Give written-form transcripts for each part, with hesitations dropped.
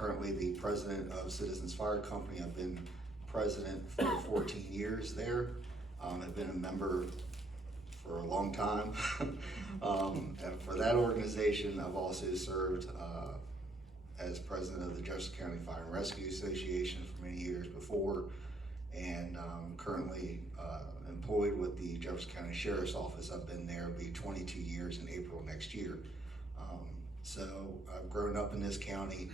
currently the president of Citizens Fire Company. I've been president for 14 years there. I've been a member for a long time. And for that organization, I've also served as president of the Jefferson County Fire and Rescue Association for many years before, and currently employed with the Jefferson County Sheriff's Office. I've been there, it'll be 22 years in April next year. So I've grown up in this county,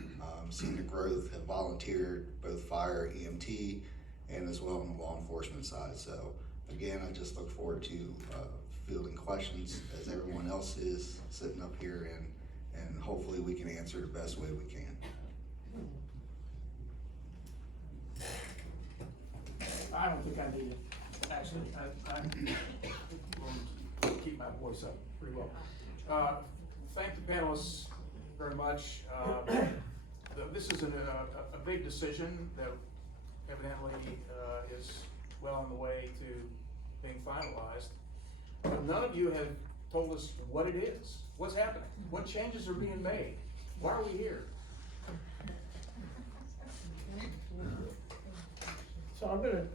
seen the growth, have volunteered both fire, EMT, and as well on the law enforcement side. So again, I just look forward to fielding questions as everyone else is sitting up here, and hopefully we can answer the best way we can. I don't think I need it. Actually, I'm going to keep my voice up pretty well. Thank the panelists very much. This is a big decision that evidently is well on the way to being finalized. But none of you have told us what it is, what's happening, what changes are being made, why are we here? So I'm gonna,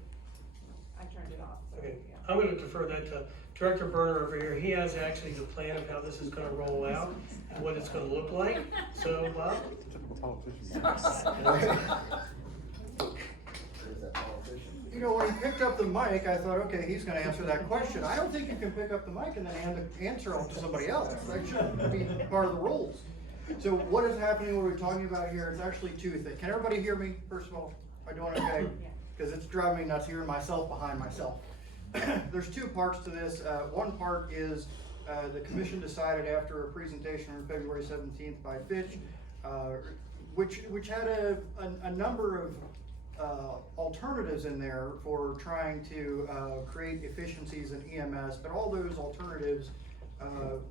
I turned it off. So, okay, yeah. I'm gonna defer that to Director Berner over here. He has actually the plan of how this is gonna roll out and what it's gonna look like. So, Bob? You know, when he picked up the mic, I thought, okay, he's gonna answer that question. I don't think you can pick up the mic and then hand the answer off to somebody else. That shouldn't be part of the rules. So what is happening, what we're talking about here, it's actually two things. Can everybody hear me, first of all? Am I doing okay? Because it's driving me nuts hearing myself behind myself. There's two parts to this. One part is the commission decided after a presentation on February 17th by Fitch, which had a number of alternatives in there for trying to create efficiencies in EMS, but all those alternatives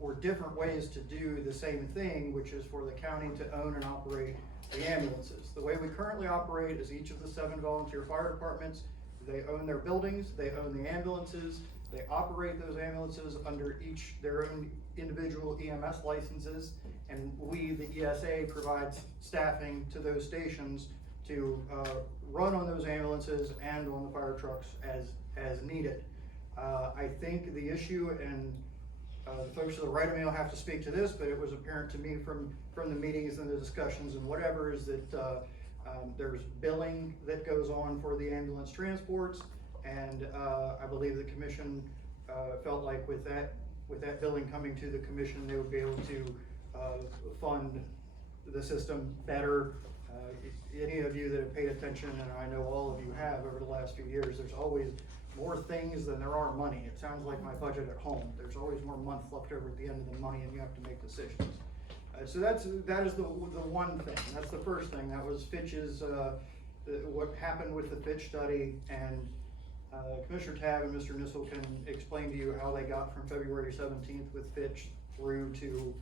were different ways to do the same thing, which is for the county to own and operate the ambulances. The way we currently operate is each of the 7 volunteer fire departments, they own their buildings, they own the ambulances, they operate those ambulances under their own individual EMS licenses, and we, the ESA, provides staffing to those stations to run on those ambulances and on the fire trucks as needed. I think the issue, and the folks to the right of me will have to speak to this, but it was apparent to me from the meetings and the discussions and whatever, is that there's billing that goes on for the ambulance transports, and I believe the commission felt like with that billing coming to the commission, they would be able to fund the system better. Any of you that have paid attention, and I know all of you have over the last few years, there's always more things than there are money. It sounds like my budget at home. There's always more month left over at the end of the money, and you have to make decisions. So that is the one thing. That's the first thing. That was Fitch's, what happened with the Fitch study, and Commissioner Tabb and Mr. Nissel can explain to you how they got from February 17th with Fitch through to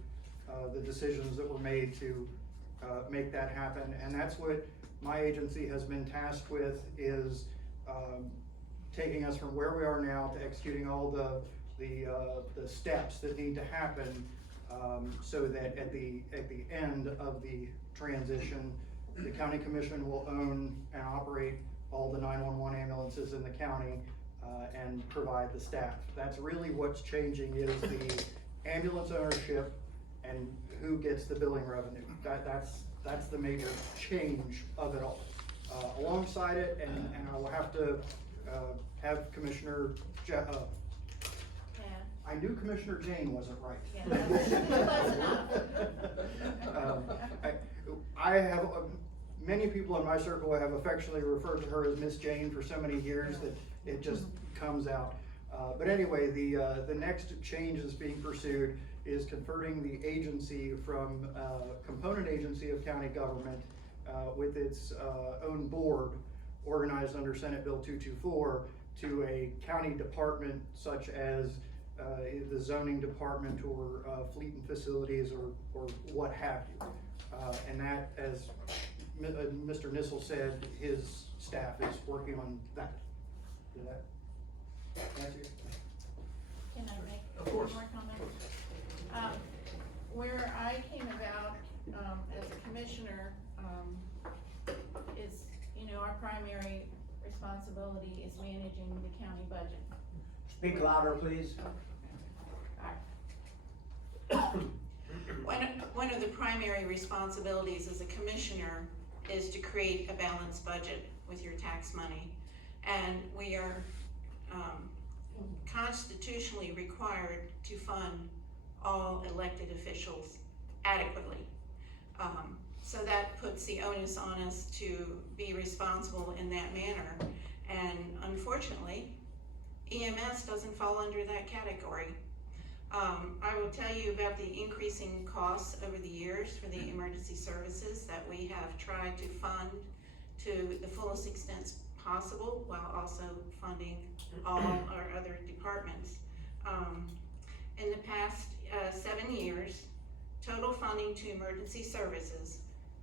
the decisions that were made to make that happen. And that's what my agency has been tasked with, is taking us from where we are now to executing all the steps that need to happen, so that at the end of the transition, the county commission will own and operate all the 911 ambulances in the county and provide the staff. That's really what's changing, is the ambulance ownership and who gets the billing revenue. That's the major change of it all. Alongside it, and I will have to have Commissioner I knew Commissioner Jane wasn't right. Yeah, I have many people in my circle have affectionately referred to her as Miss Jane for so many years that it just comes out. But anyway, the next change that's being pursued is converting the agency from component agency of county government with its own board organized under Senate Bill 224 to a county department such as the zoning department or fleet and facilities or what have you. And that, as Mr. Nissel said, his staff is working on that. Did that answer you? Can I make Of course. one more comment? Where I came about as a commissioner responsibility is managing the county budget. Speak louder, please. One of the primary responsibilities as a commissioner is to create a balanced budget with your tax money. And we are constitutionally required to fund all elected officials adequately. So that puts the onus on us to be responsible in that manner. And unfortunately, EMS doesn't fall under that category. I will tell you about the increasing costs over the years for the emergency services that we have tried to fund to the fullest extent possible, while also funding all our other departments. In the past 7 years, total funding to emergency services,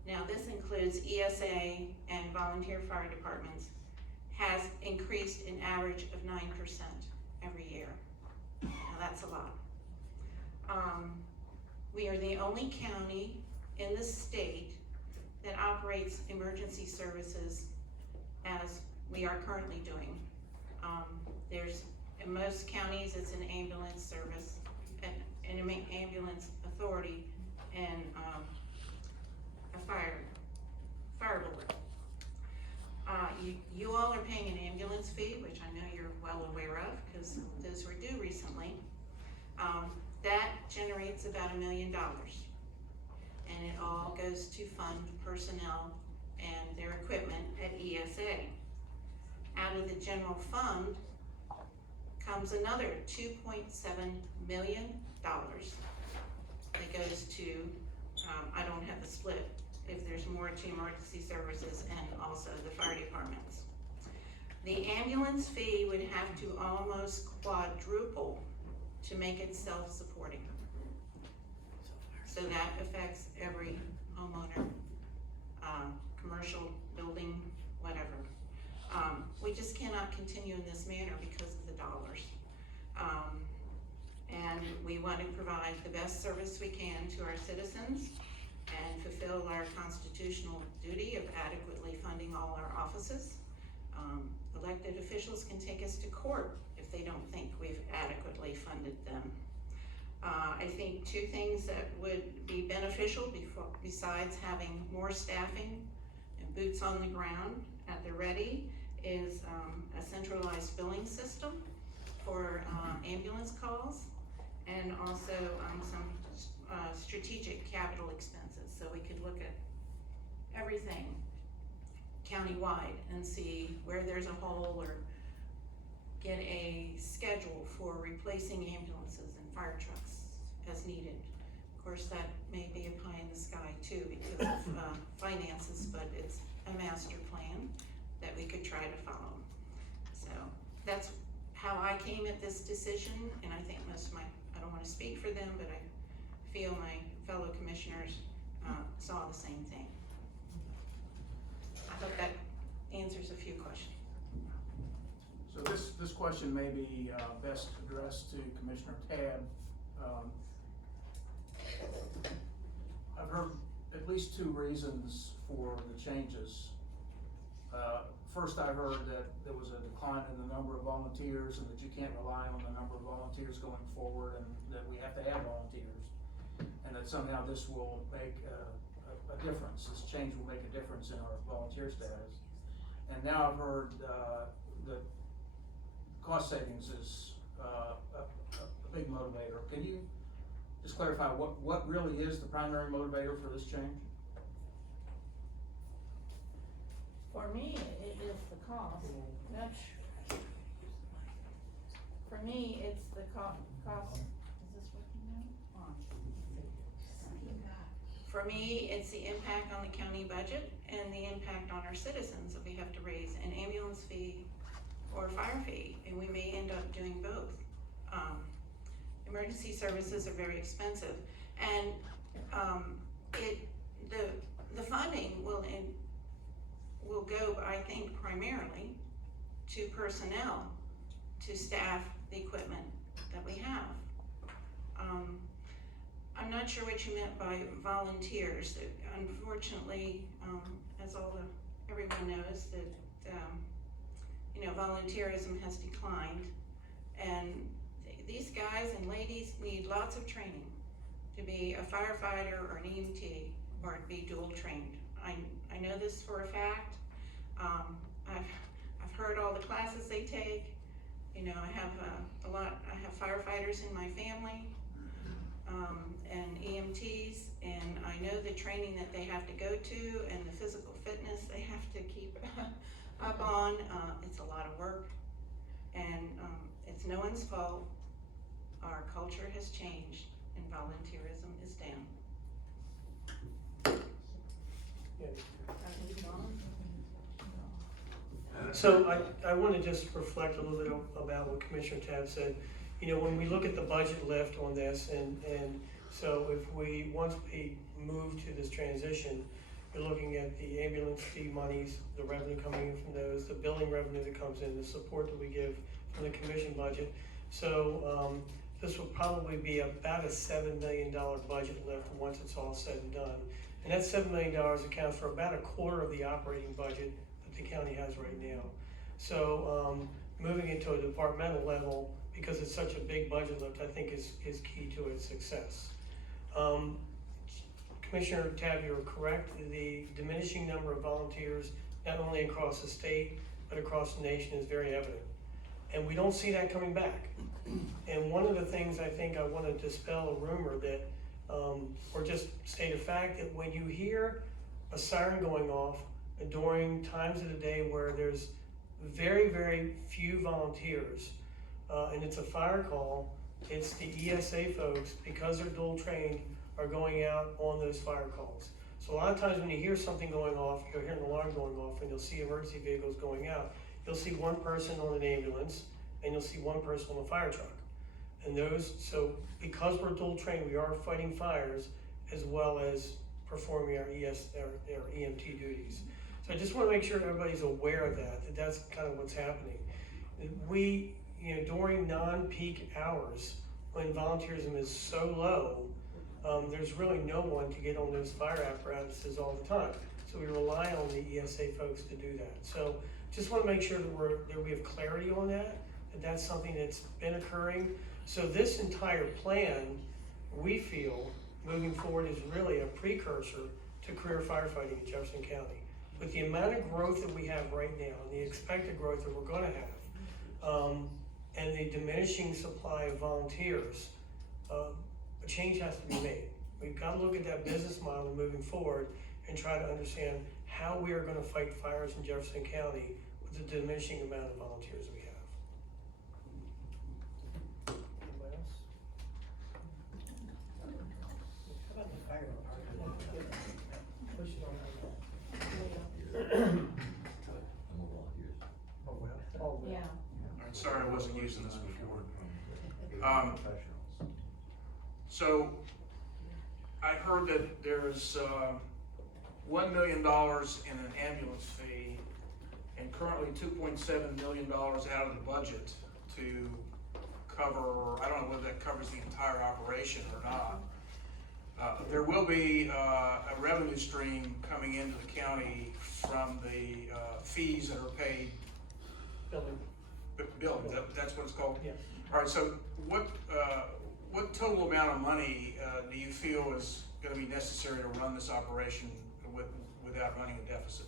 now this includes ESA and volunteer fire departments, has increased an average of 9% every year. Now that's a lot. We are the only county in the state that operates emergency services as we are currently doing. In most counties, it's an ambulance service, an ambulance authority, and a fire board. You all are paying an ambulance fee, which I know you're well aware of, because those were due recently. That generates about $1 million, and it all goes to fund personnel and their equipment at ESA. Out of the general fund comes another $2.7 million that goes to, I don't have the split, if there's more to emergency services and also the fire departments. The ambulance fee would have to almost quadruple to make it self-supporting. So that affects every homeowner, commercial building, whatever. We just cannot continue in this manner because of the dollars. And we want to provide the best service we can to our citizens and fulfill our constitutional duty of adequately funding all our offices. Elected officials can take us to court if they don't think we've adequately funded them. I think two things that would be beneficial besides having more staffing and boots on the ground at the ready is a centralized billing system for ambulance calls, and also some strategic capital expenses, so we could look at everything countywide and see where there's a hole, or get a schedule for replacing ambulances and fire trucks as needed. Of course, that may be a pie in the sky too because of finances, but it's a master plan that we could try to follow. So that's how I came at this decision, and I think most of I don't want to speak for them, but I feel my fellow commissioners saw the same thing. I hope that answers a few questions. So this question may be best addressed to Commissioner Tabb. I've heard at least two reasons for the changes. First, I heard that there was a decline in the number of volunteers and that you can't rely on the number of volunteers going forward, and that we have to have volunteers, and that somehow this will make a difference. This change will make a difference in our volunteer status. And now I've heard that cost savings is a big motivator. Can you just clarify what really is the primary motivator for this change? For me, it is the cost. For me, it's the cost. Is this working now? On. For me, it's the impact on the county budget and the impact on our citizens if we have to raise an ambulance fee or a fire fee, and we may end up doing both. Emergency services are very expensive, and the funding will go, I think, primarily to personnel to staff the equipment that we have. I'm not sure what you meant by volunteers. Unfortunately, as everyone knows, that volunteerism has declined. And these guys and ladies need lots of training to be a firefighter or an EMT or to be dual trained. I know this for a fact. I've heard all the classes they take. I have I have firefighters in my family, and EMTs, and I know the training that they have to go to and the physical fitness they have to keep up on. It's a lot of work, and it's no one's fault. Our culture has changed and volunteerism is down. So I want to just reflect a little bit about what Commissioner Tabb said. When we look at the budget lift on this, and so once we move to this transition, you're looking at the ambulance fee monies, the revenue coming in from those, the billing revenue that comes in, the support that we give from the commission budget. So this will probably be about a $7 million budget lift once it's all said and done. And that $7 million accounts for about a quarter of the operating budget that the county has right now. So moving into a departmental level, because it's such a big budget lift, I think is key to its success. Commissioner Tabb, you're correct. The diminishing number of volunteers, not only across the state, but across the nation is very evident. And we don't see that coming back. And one of the things I think I want to dispel a rumor that, or just state a fact, that when you hear a siren going off during times of the day where there's very, very few volunteers, and it's a fire call, it's the ESA folks, because they're dual trained, are going out on those fire calls. So a lot of times when you hear something going off, you'll hear an alarm going off, and you'll see emergency vehicles going out. You'll see one person on an ambulance, and you'll see one person on a fire truck. And so because we're dual trained, we are fighting fires as well as performing our EMT duties. So I just want to make sure everybody's aware of that that's kind of what's happening. We, during non-peak hours, when volunteerism is so low, there's really no one to get on those fire apparatuses all the time. So we rely on the ESA folks to do that. So just want to make sure that we have clarity on that that's something that's been occurring. So this entire plan, we feel, moving forward is really a precursor to career firefighting in Jefferson County. With the amount of growth that we have right now, and the expected growth that we're gonna have, and the diminishing supply of volunteers, a change has to be made. We've got to look at that business model moving forward and try to understand how we are gonna fight fires in Jefferson County with the diminishing amount of volunteers we have. Anybody else? How about the fire department? Push it on. Yeah. Alright, sorry I wasn't using this before. So I heard that there's $1 million in an ambulance fee and currently $2.7 million out of the budget to cover, I don't know whether that covers the entire operation or not. There will be a revenue stream coming into the county from the fees that are paid. Billing, that's what it's called? Yeah. All right, so what total amount of money do you feel is gonna be necessary to run this operation without running a deficit?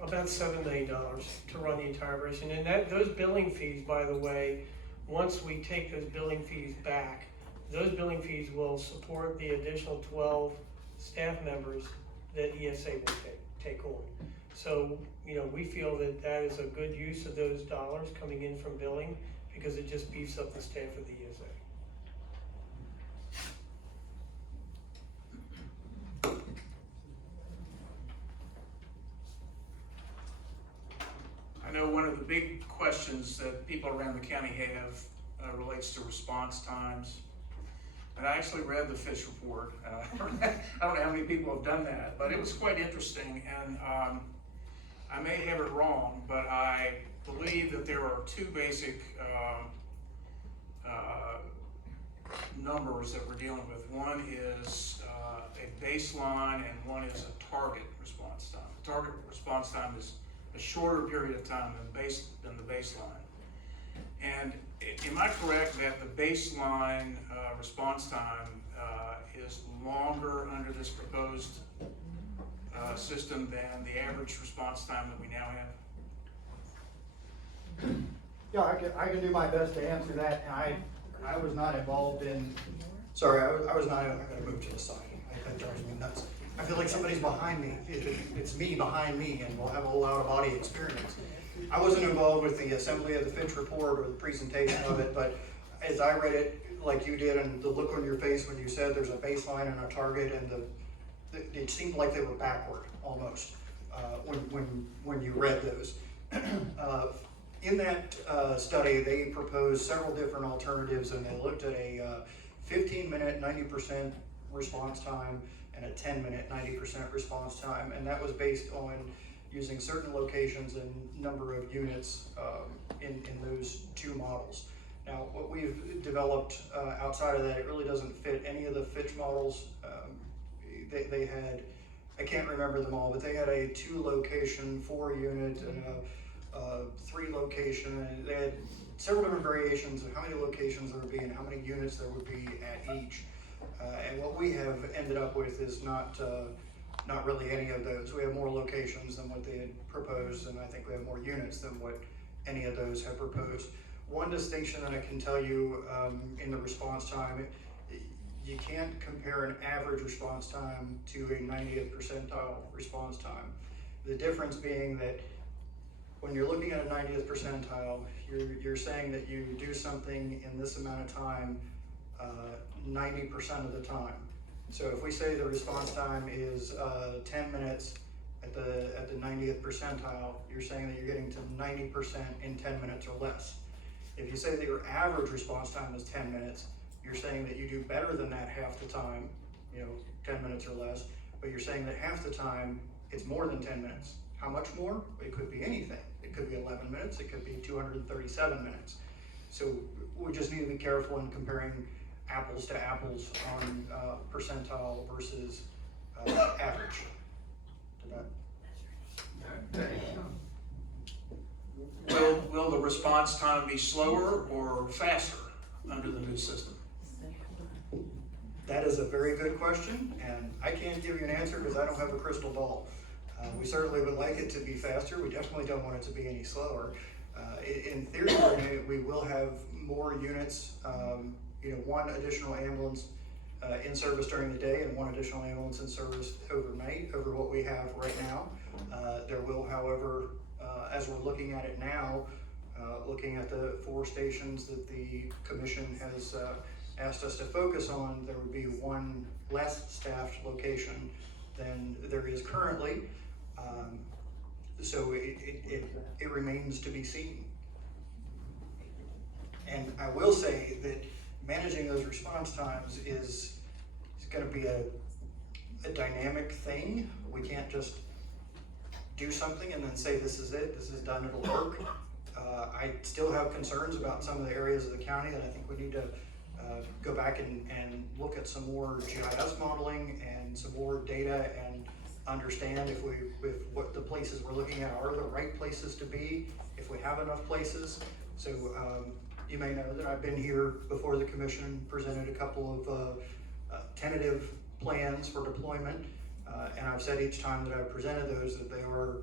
About $7 million to run the entire operation. And those billing fees, by the way, once we take those billing fees back, those billing fees will support the additional 12 staff members that ESA will take on. So, we feel that that is a good use of those dollars coming in from billing because it just beefs up the staff of the ESA. I know one of the big questions that people around the county have relates to response times. And I actually read the FISH report. I don't know how many people have done that, but it was quite interesting. And I may have it wrong, but I believe that there are two basic numbers that we're dealing with. One is a baseline and one is a target response time. The target response time is a shorter period of time than the baseline. And am I correct that the baseline response time is longer under this proposed system than the average response time that we now have? Yeah, I can do my best to answer that, and I was not involved in, sorry, I was not, I'm gonna move to the side, that drives me nuts. I feel like somebody's behind me, it's me behind me, and we'll have a little out-of-body experience. I wasn't involved with the assembly of the Finch report or the presentation of it, but as I read it, like you did, and the look on your face when you said there's a baseline and a target, and it seemed like they were backward, almost, when you read those. In that study, they proposed several different alternatives, and they looked at a 15-minute 90% response time and a 10-minute 90% response time, and that was based on using certain locations and number of units in those two models. Now, what we've developed outside of that, it really doesn't fit any of the Fitch models. They had, I can't remember them all, but they had a 2-location, 4-unit, and a 3-location, and they had several different variations of how many locations there would be and how many units there would be at each. And what we have ended up with is not really any of those. We have more locations than what they had proposed, and I think we have more units than what any of those have proposed. One distinction that I can tell you in the response time, you can't compare an average response time to a 90th percentile response time. The difference being that when you're looking at a 90th percentile, you're saying that you do something in this amount of time 90% of the time. So if we say the response time is 10 minutes at the 90th percentile, you're saying that you're getting to 90% in 10 minutes or less. If you say that your average response time is 10 minutes, you're saying that you do better than that half the time, 10 minutes or less, but you're saying that half the time it's more than 10 minutes. How much more? It could be anything. It could be 11 minutes, it could be 237 minutes. So we just need to be careful in comparing apples to apples on percentile versus average. Will the response time be slower or faster under the new system? That is a very good question, and I can't give you an answer because I don't have a crystal ball. We certainly would like it to be faster. We definitely don't want it to be any slower. In theory, we will have more units, one additional ambulance in service during the day and one additional ambulance in service overnight over what we have right now. There will, however, as we're looking at it now, looking at the 4 stations that the commission has asked us to focus on, there would be one less staffed location than there is currently. So it remains to be seen. And I will say that managing those response times is going to be a dynamic thing. We can't just do something and then say this is it, this is done, it'll work. I still have concerns about some of the areas of the county that I think we need to go back and look at some more GIS modeling and some more data and understand if what the places we're looking at are the right places to be, if we have enough places. So you may know that I've been here before the commission, presented a couple of tentative plans for deployment, and I've said each time that I've presented those that they were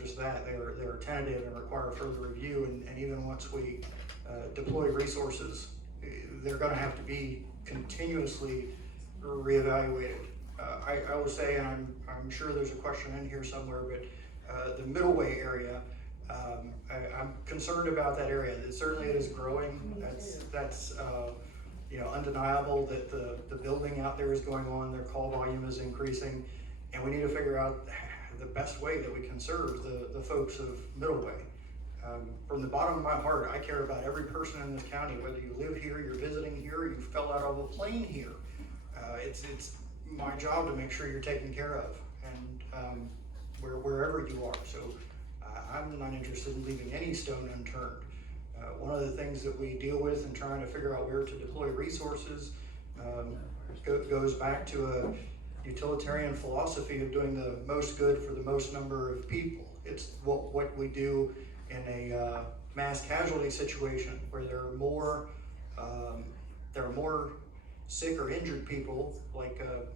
just that, they were tentative and require further review, and even once we deploy resources, they're going to have to be continuously reevaluated. I will say, and I'm sure there's a question in here somewhere, but the Middleway area, I'm concerned about that area. It certainly is growing. That's undeniable that the building out there is going on. Their call volume is increasing, and we need to figure out the best way that we can serve the folks of Middleway. From the bottom of my heart, I care about every person in this county, whether you live here, you're visiting here, you fell out of a plane here. It's my job to make sure you're taken care of, and wherever you are. So I'm not interested in leaving any stone unturned. One of the things that we deal with in trying to figure out where to deploy resources goes back to a utilitarian philosophy of doing the most good for the most number of people. It's what we do in a mass casualty situation where there are more sick or injured people, like a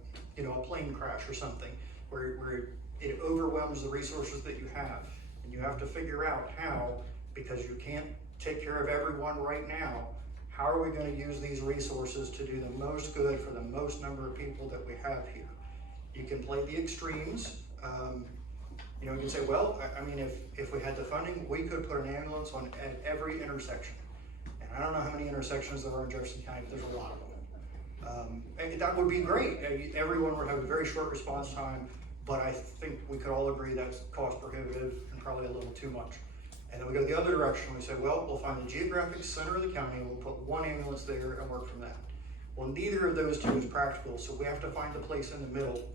plane crash or something, where it overwhelms the resources that you have, and you have to figure out how, because you can't take care of everyone right now. How are we going to use these resources to do the most good for the most number of people that we have here? You can play the extremes. You can say, well, I mean, if we had the funding, we could put an ambulance at every intersection. And I don't know how many intersections there are in Jefferson County, but there's a lot of them. And that would be great. Everyone would have a very short response time, but I think we could all agree that's cost prohibitive and probably a little too much. And then we go the other direction. We say, well, we'll find the geographic center of the county and we'll put one ambulance there and work from that. Well, neither of those two is practical, so we have to find a place in the middle.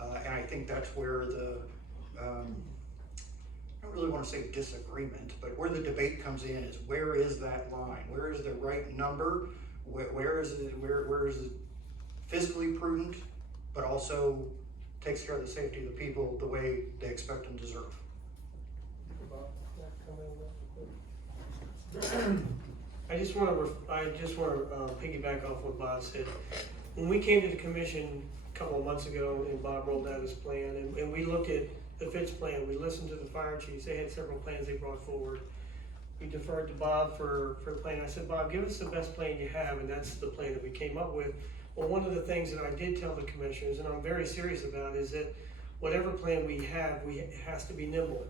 And I think that's where I don't really want to say disagreement, but where the debate comes in is, where is that line? Where is the right number? Where is it fiscally prudent, but also takes care of the safety of the people the way they expect and deserve? I just want to piggyback off what Bob said. When we came to the commission a couple of months ago, and Bob rolled out his plan, and we looked at the FITS plan, we listened to the fire chiefs. They had several plans they brought forward. We deferred to Bob for the plan. I said, Bob, give us the best plan you have, and that's the plan that we came up with. Well, one of the things that I did tell the commissioners, and I'm very serious about, is that whatever plan we have, it has to be nimble,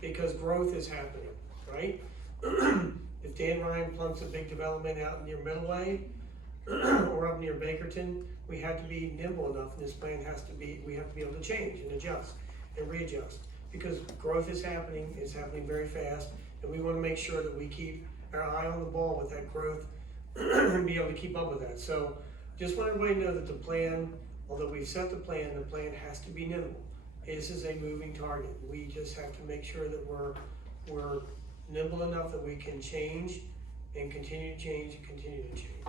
because growth is happening, right? If Dan Ryan plunks a big development out near Middleway or up near Bakerton, we have to be nimble enough, and this plan we have to be able to change and adjust and readjust, because growth is happening. It's happening very fast, and we want to make sure that we keep our eye on the ball with that growth and be able to keep up with that. So just want everybody to know that the plan, although we've set the plan has to be nimble. This is a moving target. We just have to make sure that we're nimble enough that we can change and continue to change and continue to change.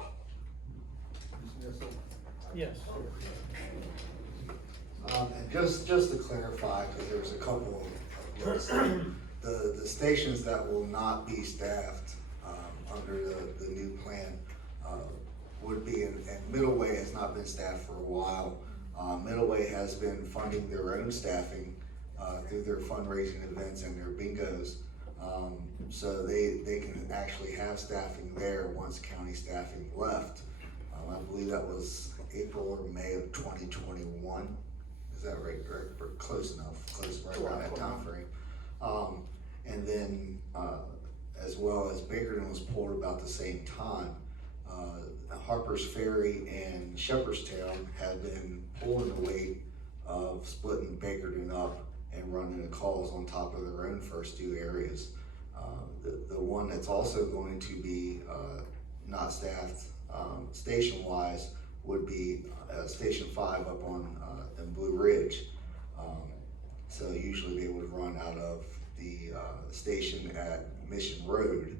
Yes. And just to clarify, because there's a couple of lists, the stations that will not be staffed under the new plan would be, and Middleway has not been staffed for a while. Middleway has been funding their own staffing through their fundraising events and their bingos. So they can actually have staffing there once county staffing left. I believe that was April or May of 2021. Is that right? Close enough, right around that time frame. And then as well as Bakerton was pulled about the same time. Harper's Ferry and Shepherdstown have been pulling the weight of splitting Bakerton up and running the calls on top of their own first two areas. The one that's also going to be not staffed station-wise would be Station 5 up on in Blue Ridge. So usually they would run out of the station at Mission Road.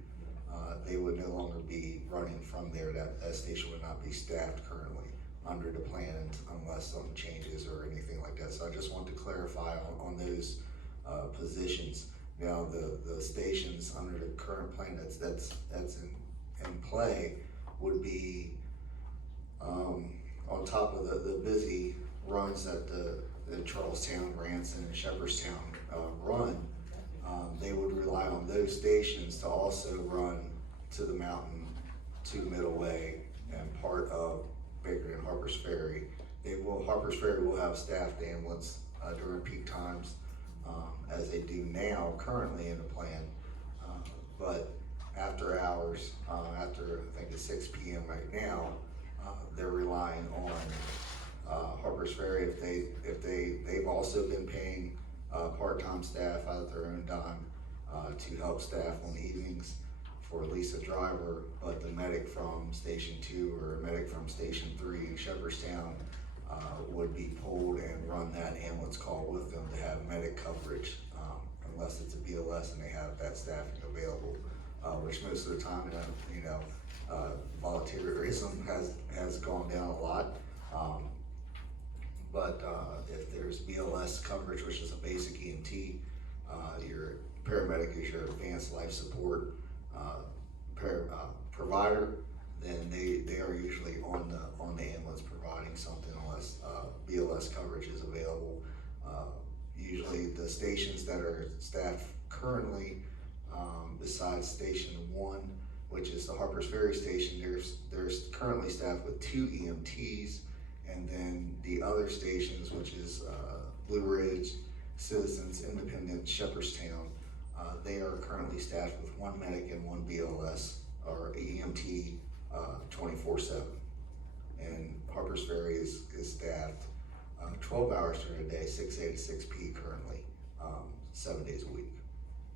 They would no longer be running from there. That station would not be staffed currently under the plan unless some changes or anything like that. So I just want to clarify on those positions. Now the stations under the current plan that's in play would be on top of the busy runs that the Charlestown, Ranson, and Shepherdstown run. They would rely on those stations to also run to the mountain, to Middleway, and part of Bakerton and Harper's Ferry. Harper's Ferry will have staffed ambulance during peak times, as they do now currently in the plan. But after hours, after I think it's 6 p.m. right now, they're relying on Harper's Ferry. If they've also been paying part-time staff out of their own dime to help staff on evenings for at least a driver, but the medic from Station 2 or a medic from Station 3 in Shepherdstown would be pulled and run that ambulance call with them to have medic coverage, unless it's a BLS and they have that staffing available. which most of the time, volunteerism has gone down a lot. But if there's BLS coverage, which is a basic EMT, your paramedic is your advanced life support provider, then they are usually on the ambulance providing something unless BLS coverage is available. Usually the stations that are staffed currently, besides Station 1, which is the Harpers Ferry Station, there's currently staffed with 2 EMTs, and then the other stations, which is Blue Ridge, Citizens, Independent, Shepherdstown, they are currently staffed with 1 medic and 1 BLS or EMT 24/7. And Harpers Ferry is staffed 12 hours during the day, 6 A to 6 P currently, 7 days a week.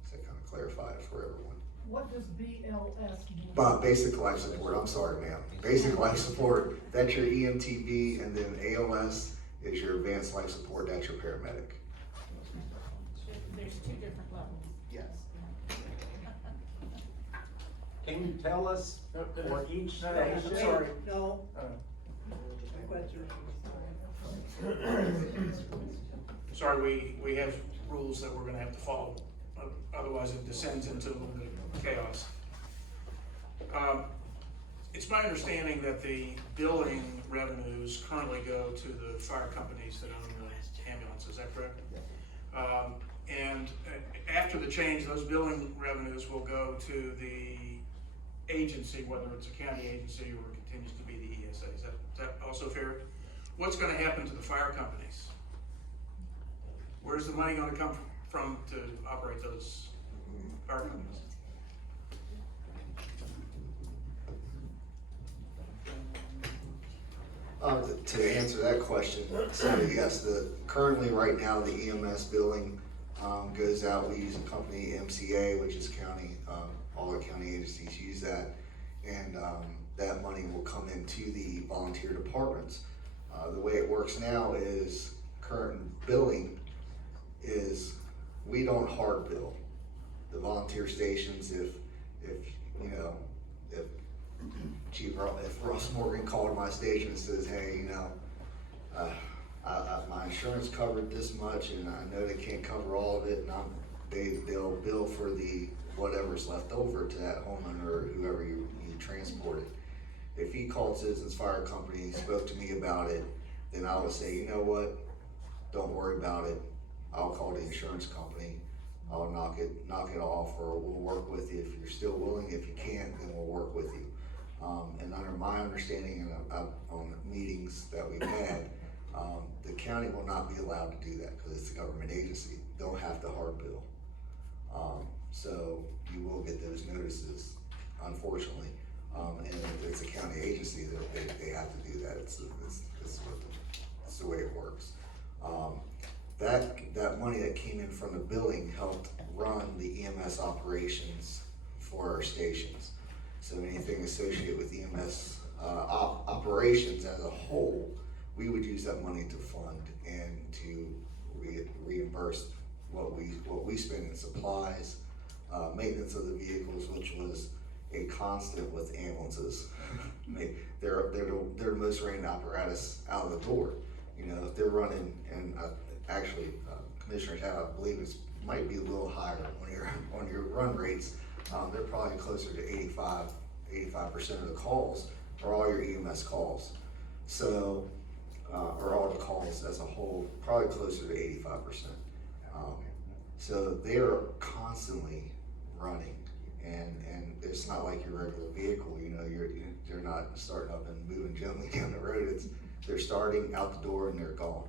So that kind of clarify it for everyone. What does BLS mean? Basic life support, I'm sorry ma'am. Basic life support, that's your EMTB, and then ALS is your advanced life support, that's your paramedic. There's 2 different levels. Yes. Can you tell us for each No, station? sorry. No, Uh, my question. Sorry, we have rules that we're gonna have to follow, otherwise it descends into a little bit of chaos. It's my understanding that the billing revenues currently go to the fire companies that own the ambulance, is that correct? And after the change, those billing revenues will go to the agency, whether it's a county agency or it continues to be the ESA, is that also fair? What's gonna happen to the fire companies? Where's the money gonna come from to operate those fire companies? To answer that question, so yes, currently right now the EMS billing goes out. We use a company, MCA, which is county, all the county agencies use that, and that money will come into the volunteer departments. The way it works now is current billing is we don't hard bill the volunteer stations. If Russ Morgan called my station and says, hey, my insurance covered this much and I know they can't cover all of it, and they'll bill for the whatever's left over to that homeowner or whoever you transported. If he called Citizens Fire Company and spoke to me about it, then I would say, you know what, don't worry about it. I'll call the insurance company. I'll knock it off, or we'll work with you if you're still willing. If you can't, then we'll work with you. And under my understanding and on meetings that we've had, the county will not be allowed to do that because it's a government agency. They'll have to hard bill. So you will get those notices, unfortunately. And if it's a county agency, they have to do that. It's the way it works. That money that came in from the billing helped run the EMS operations for our stations. So anything associated with EMS operations as a whole, we would use that money to fund and to reimburse what we spend in supplies, maintenance of the vehicles, which was a constant with ambulances. They're the most ran apparatus out of the door. If they're running, and actually, Commissioner Tabb, I believe might be a little higher on your run rates. They're probably closer to 85% of the calls are all your EMS calls. So, or all the calls as a whole, probably closer to 85%. So they're constantly running, and it's not like your regular vehicle. They're not starting up and moving gently down the road. They're starting out the door and they're gone.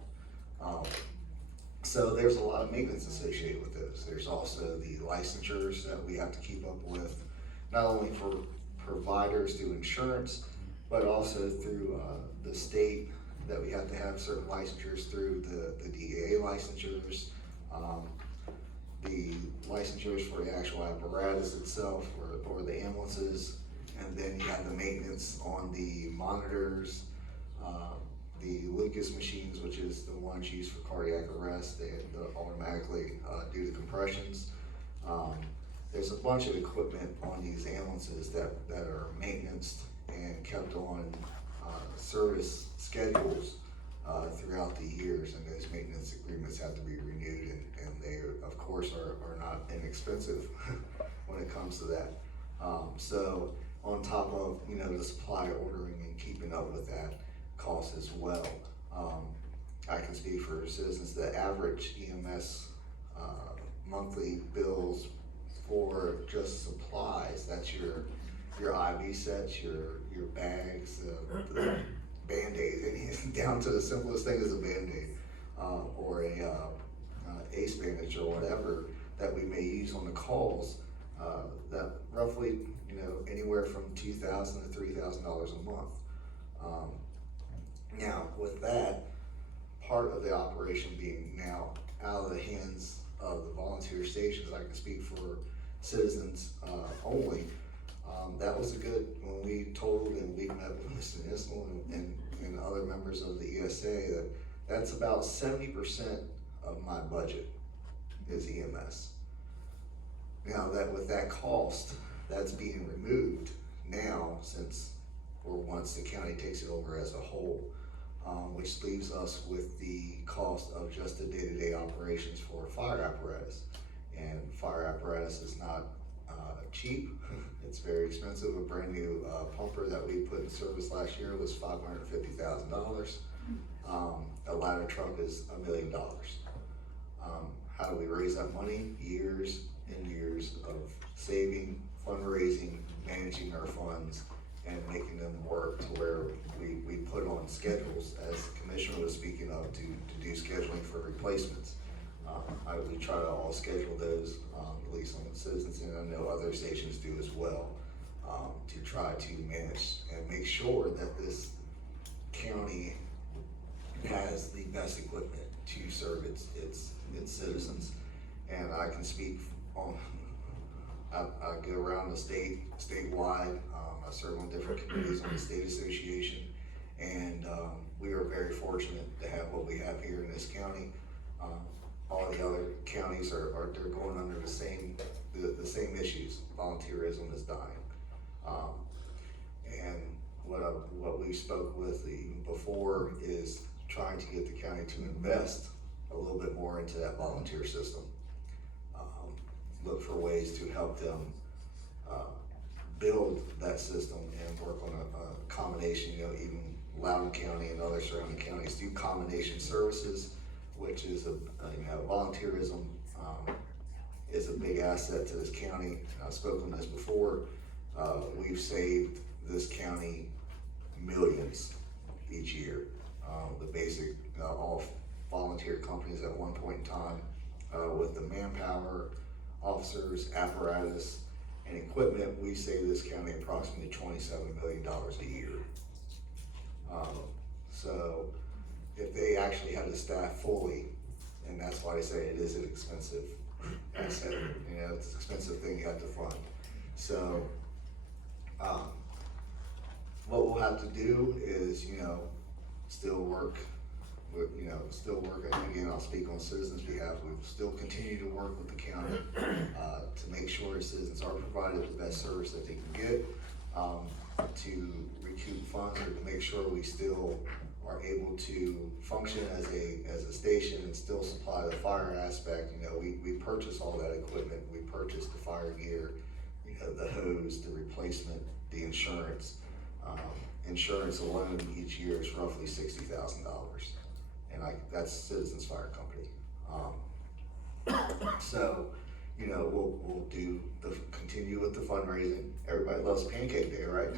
So there's a lot of maintenance associated with those. There's also the licensures that we have to keep up with, not only for providers through insurance, but also through the state, that we have to have certain licensures through the DEA licensures, the licensures for the actual apparatus itself, or the ambulances, and then you have the maintenance on the monitors, the Lucas machines, which is the ones used for cardiac arrest. They automatically do the compressions. there's a bunch of equipment on these ambulances that are maintenanced and kept on, service schedules, throughout the years, and those maintenance agreements have to be renewed, and they, of course, are not inexpensive when it comes to that. So on top of, you know, the supply ordering and keeping up with that cost as well. I can speak for citizens, the average EMS, monthly bills for just supplies, that's your IV sets, your bags, the Band-Aid, down to the simplest thing as a Band-Aid, or a ace bandage or whatever that we may use on the calls, that roughly, you know, anywhere from $2,000 to $3,000 a month. Now, with that, part of the operation being now out of the hands of the volunteer stations, I can speak for citizens only. That was a good, when we told and we met with Mr. Nissel and other members of the ESA, that's about 70% of my budget is EMS. Now that with that cost, that's being removed now since, or once the county takes it over as a whole, which leaves us with the cost of just the day-to-day operations for fire apparatus. And fire apparatus is not cheap. It's very expensive. A brand new pumper that we put in service last year was $550,000. A ladder truck is $1 million. How do we raise that money? Years and years of saving, fundraising, managing our funds, and making them work to where we put on schedules, as the commissioner was speaking of, to do scheduling for replacements. We try to all schedule those, at least on the citizens, and I know other stations do as well, to try to manage and make sure that this county has the best equipment to serve its citizens. And I can speak on, I go around the statewide, I serve on different committees on the state association, and we are very fortunate to have what we have here in this county. All the other counties they're going under the same issues. Volunteerism is dying. And what we spoke with even before is trying to get the county to invest a little bit more into that volunteer system. Look for ways to help them build that system and work on a combination, you know, even Loudoun County and other surrounding counties do combination services, which is you know, volunteerism is a big asset to this county. I've spoken this before. We've saved this county millions each year. The basic, all volunteer companies at one point in time, with the manpower, officers, apparatus, and equipment, we save this county approximately $27 million a year. So if they actually had the staff fully, and that's why I say it is an expensive asset, you know, it's an expensive thing you have to fund. So what we'll have to do is, you know, still work, and again, I'll speak on citizens' behalf, we'll still continue to work with the county to make sure citizens are provided the best service that they can get, to recoup funds, or to make sure we still are able to function as a station and still supply the fire aspect. You know, we purchase all that equipment, we purchase the fire gear, you know, the hose, the replacement, the insurance. Insurance alone each year is roughly $60,000, and that's Citizens Fire Company. So, you know, we'll continue with the fundraising. Everybody loves Pancake Day, right?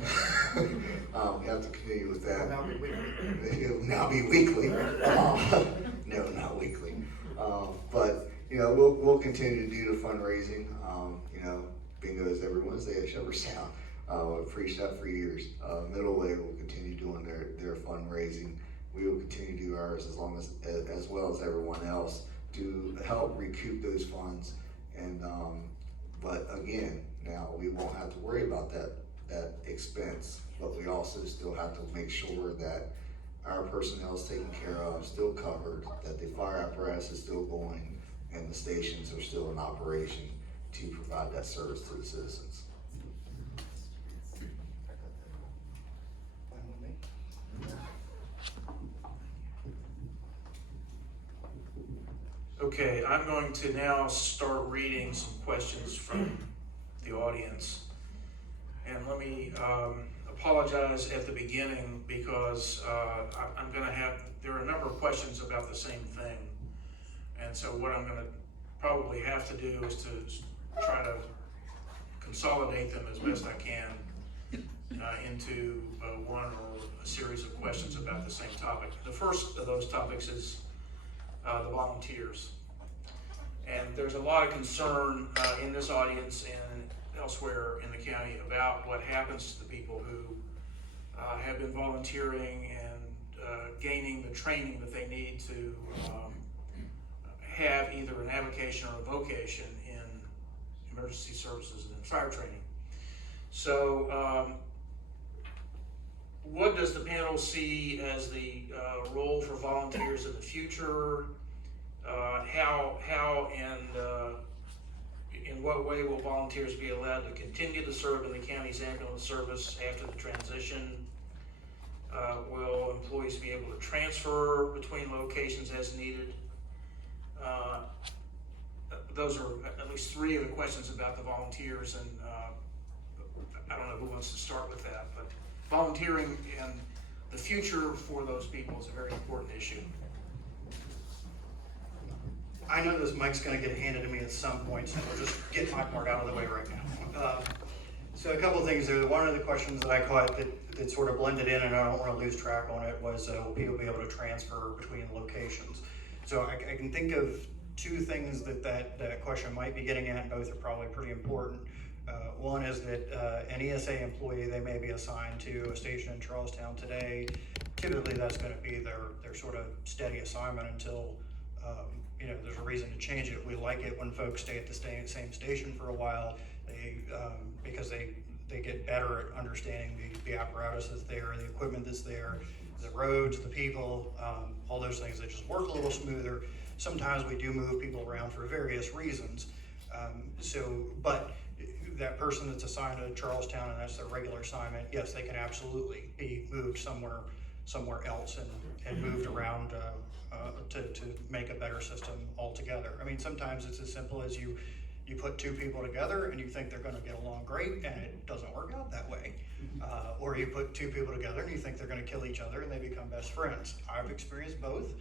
We have to continue with that. It'll now be weekly. No, not weekly. But you know, we'll continue to do the fundraising. You know, bingo is every Wednesday at Jefferson County. We've preached that for years. Middle Way will continue doing their fundraising. We will continue to do ours as well as everyone else to help recoup those funds. And but again, now we won't have to worry about that expense, but we also still have to make sure that our personnel is taken care of, still covered, that the fire apparatus is still going, and the stations are still in operation. to provide that service to the citizens. Fine with me. Okay, I'm going to now start reading some questions from the audience. And let me apologize at the beginning because I'm gonna there are a number of questions about the same thing. And so what I'm gonna probably have to do is to try to consolidate them as best I can into one or a series of questions about the same topic. The first of those topics is the volunteers. And there's a lot of concern in this audience and elsewhere in the county about what happens to the people who have been volunteering and gaining the training that they need to have either an avocation or a vocation in emergency services and fire training. So what does the panel see as the role for volunteers in the future? How and in what way will volunteers be allowed to continue to serve in the county's ambulance service after the transition? Will employees be able to transfer between locations as needed? Those are at least three of the questions about the volunteers, and I don't know who wants to start with that, but volunteering and the future for those people is a very important issue. I know this mic's gonna get handed to me at some point, so I'll just get my part out of the way right now. So a couple of things there. One of the questions that I caught that sort of blended in, and I don't wanna lose track on it, was will people be able to transfer between locations? So I can think of two things that question might be getting at, and both are probably pretty important. One is that an ESA employee, they may be assigned to a station in Charlestown today. Typically that's gonna be their sort of steady assignment until there's a reason to change it. We like it when folks stay at the same station for a while, because they get better at understanding the apparatus that's there, the equipment that's there, the roads, the people, all those things. They just work a little smoother. Sometimes we do move people around for various reasons. But that person that's assigned to Charlestown and that's their regular assignment, yes, they can absolutely be moved somewhere else and moved around to make a better system altogether. I mean, sometimes it's as simple as you put two people together and you think they're gonna get along great and it doesn't work out that way. Or you put two people together and you think they're gonna kill each other and they become best friends. I've experienced both.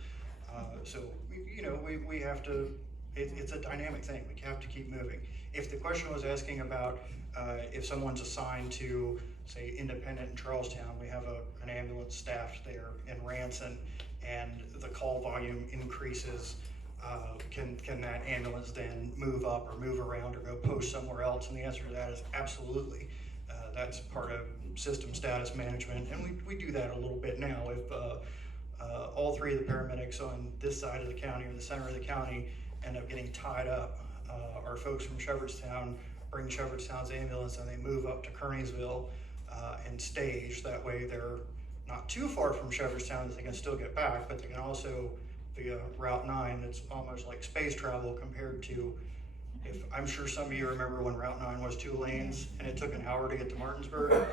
So we have to, it's a dynamic thing. We have to keep moving. If the question was asking about if someone's assigned to, say, Independent in Charlestown, we have an ambulance staffed there in Ranson, and the call volume increases, can that ambulance then move up or move around or go post somewhere else? And the answer to that is absolutely. That's part of system status management, and we do that a little bit now. If all three of the paramedics on this side of the county or the center of the county end up getting tied up, our folks from Shepherdstown bring Shepherdstown's ambulance and they move up to Kearneysville and stage. That way they're not too far from Shepherdstown that they can still get back, but they can also, via Route 9, it's almost like space travel compared to, I'm sure some of you remember when Route 9 was 2 lanes and it took an hour to get to Martinsburg.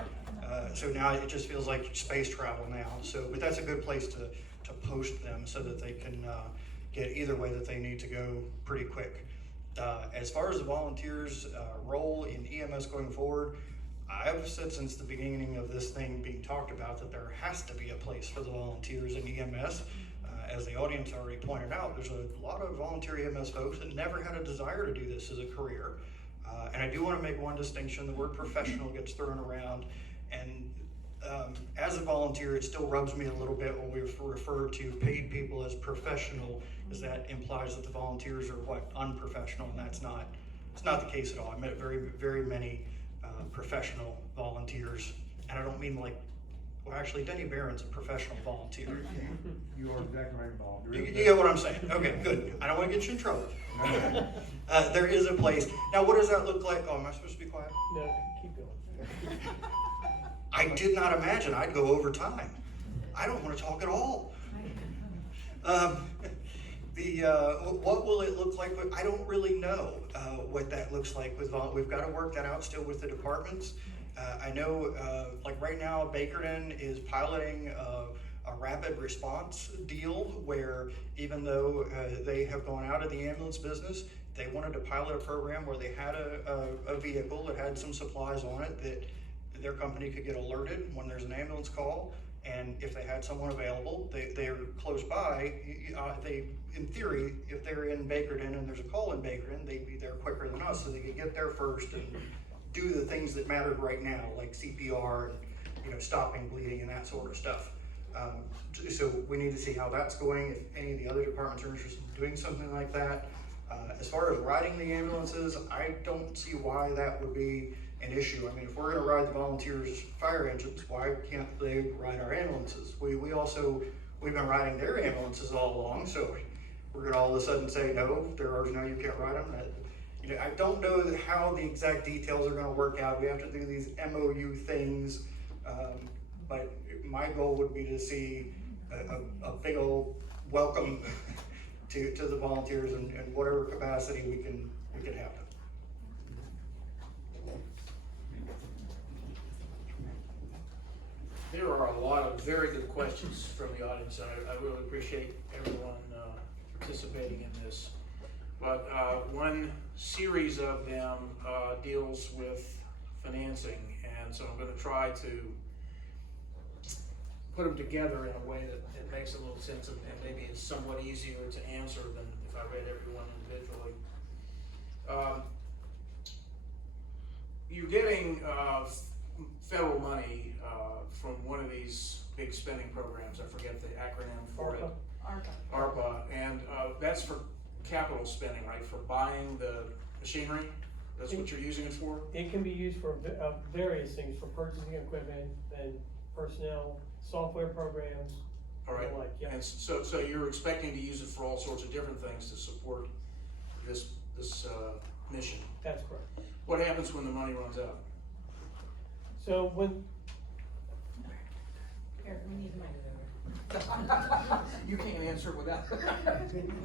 So now it just feels like space travel now. But that's a good place to post them so that they can get either way that they need to go pretty quick. As far as the volunteers' role in EMS going forward, I've said since the beginning of this thing being talked about that there has to be a place for the volunteers in EMS. As the audience already pointed out, there's a lot of volunteer EMS folks that never had a desire to do this as a career. And I do want to make one distinction. The word professional gets thrown around, and as a volunteer, it still rubs me a little bit when we refer to paid people as professional, because that implies that the volunteers are unprofessional, and it's not the case at all. I met very, very many professional volunteers, and I don't mean actually Denny Barron's a professional volunteer. You are exactly right, Bob. You get what I'm saying? Okay, good. I don't want to get you in trouble. There is a place. Now, what does that look like? Oh, am I supposed to be quiet? No, keep going. I did not imagine I'd go over time. I don't want to talk at all. what will it look like? I don't really know what that looks like with we've got to work that out still with the departments. I know, like right now, Bakerton is piloting a rapid response deal where even though they have gone out of the ambulance business, they wanted to pilot a program where they had a vehicle that had some supplies on it that their company could get alerted when there's an ambulance call. And if they had someone available, they're close by, they, in theory, if they're in Bakerton and there's a call in Bakerton, they'd be there quicker than us, so they could get there first and do the things that mattered right now, like CPR and, stopping bleeding and that sort of stuff. So we need to see how that's going, if any of the other departments are interested in doing something like that. As far as riding the ambulances, I don't see why that would be an issue. I mean, if we're gonna ride the volunteers' fire engines, why can't they ride our ambulances? We've been riding their ambulances all along, so we're gonna all of a sudden say, no, you can't ride them. I don't know how the exact details are gonna work out. We have to do these MOU things, but my goal would be to see a big old welcome to the volunteers in whatever capacity we can have them. There are a lot of very good questions from the audience. I really appreciate everyone participating in this. But one series of them deals with financing, and so I'm going to try to put them together in a way that it makes a little sense and maybe it's somewhat easier to answer than if I read everyone individually. You're getting federal money from one of these big spending programs. I forget the acronym for it. ARPA, and that's for capital spending, right? For buying the machinery. That's what you're using it for. It can be used for various things, for purchasing equipment and personnel, software programs. All right. And yeah. And so you're expecting to use it for all sorts of different things to support this mission. That's correct. What happens when the money runs out? So when Here, we need the mic. You can't answer it without.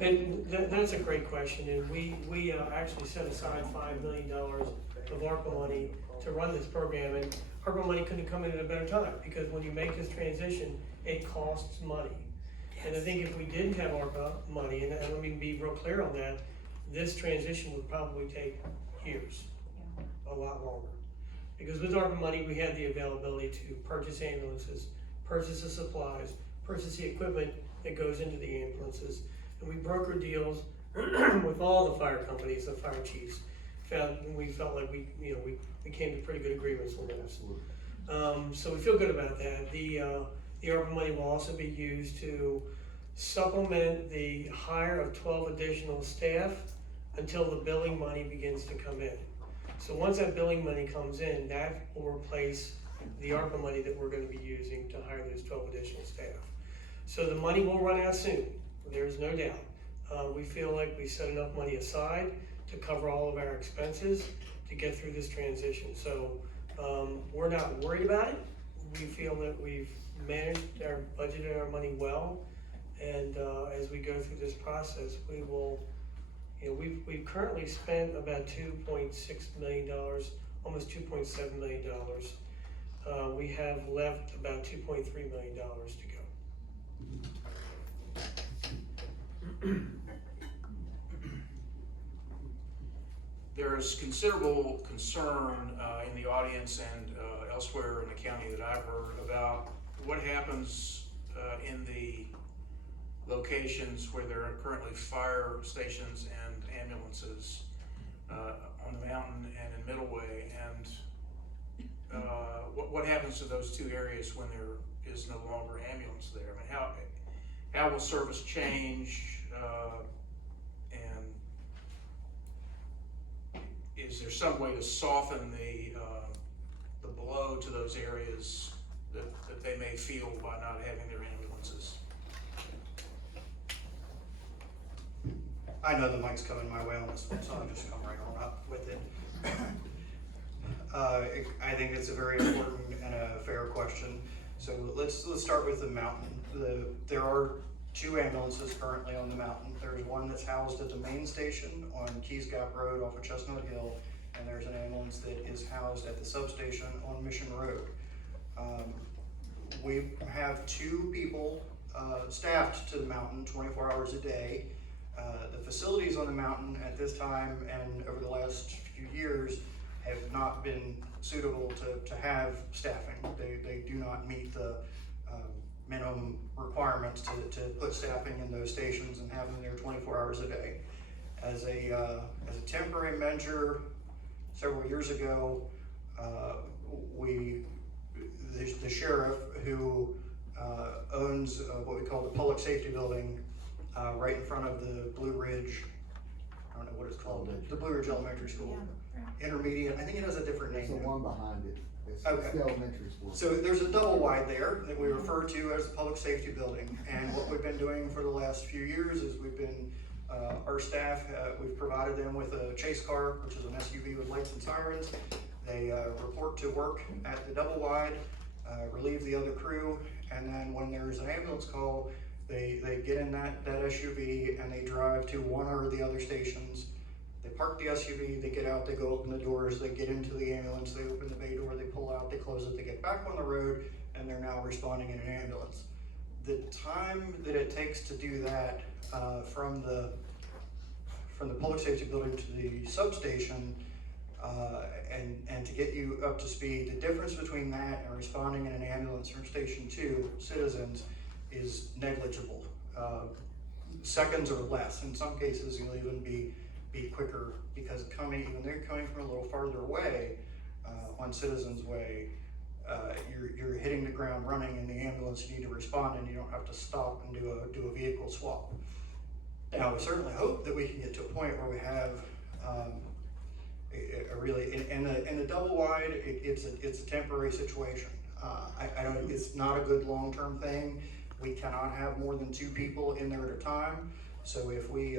And that's a great question, and we actually set aside $5 million of ARPA money to run this program, and ARPA money couldn't come in at a better time, because when you make this transition, it costs money. And I think if we didn't have ARPA money, and let me be real clear on that, this transition would probably take years, a lot longer. Because with ARPA money, we had the availability to purchase ambulances, purchase the supplies, purchase the equipment that goes into the ambulances, and we brokered deals with all the fire companies, the fire chiefs. We felt like we came to pretty good agreements on that. Absolutely. So we feel good about that. The ARPA money will also be used to supplement the hire of 12 additional staff until the billing money begins to come in. So once that billing money comes in, that will replace the ARPA money that we're going to be using to hire those 12 additional staff. So the money will run out soon, there's no doubt. We feel like we set enough money aside to cover all of our expenses to get through this transition. So we're not worried about it. We feel that we've managed our budgeted our money well, and as we go through this process, we will, we've currently spent about $2.6 million, almost $2.7 million. We have left about $2.3 million to go. There is considerable concern in the audience and elsewhere in the county that I've heard about what happens in the locations where there are currently fire stations and ambulances on the mountain and in Middleway, and what happens to those two areas when there is no longer ambulance there? I mean, how will service change, and is there some way to soften the blow to those areas that they may feel by not having their ambulances? I know the mic's coming my way on this one, so I'll just come right on up with it. I think it's a very important and a fair question. So let's start with the mountain. There are 2 ambulances currently on the mountain. There's one that's housed at the main station on Keys Gap Road off of Chestnut Hill, and there's an ambulance that is housed at the substation on Mission Road. We have 2 people staffed to the mountain 24 hours a day. The facilities on the mountain at this time and over the last few years have not been suitable to have staffing. They do not meet the minimum requirements to put staffing in those stations and have them there 24 hours a day. As a temporary measure, several years ago, the sheriff, who owns what we call the public safety building right in front of the Blue Ridge, I don't know what it's called, the Blue Ridge Elementary School. Intermediate, I think it has a different name. It's the now. one behind it. It's Okay. the elementary school. So there's a double wide there that we refer to as the public safety building. And what we've been doing for the last few years is we've been, our staff, we've provided them with a chase car, which is an SUV with lights and sirens. They report to work at the double wide, relieve the other crew, and then when there's an ambulance call, they get in that SUV and they drive to one or the other stations. They park the SUV, they get out, they go open the doors, they get into the ambulance, they open the bay door, they pull out, they close it, they get back on the road, and they're now responding in an ambulance. The time that it takes to do that from the public safety building to the substation and to get you up to speed, the difference between that and responding in an ambulance from Station 2 citizens is negligible. Seconds or less. In some cases, you'll even be quicker because even they're coming from a little farther away on Citizens Way, you're hitting the ground running in the ambulance. You need to respond, and you don't have to stop and do a vehicle swap. Now, we certainly hope that we can get to a point where we have a really in the double wide. It's a temporary situation. I don't. It's not a good long-term thing. We cannot have more than 2 people in there at a time. So if we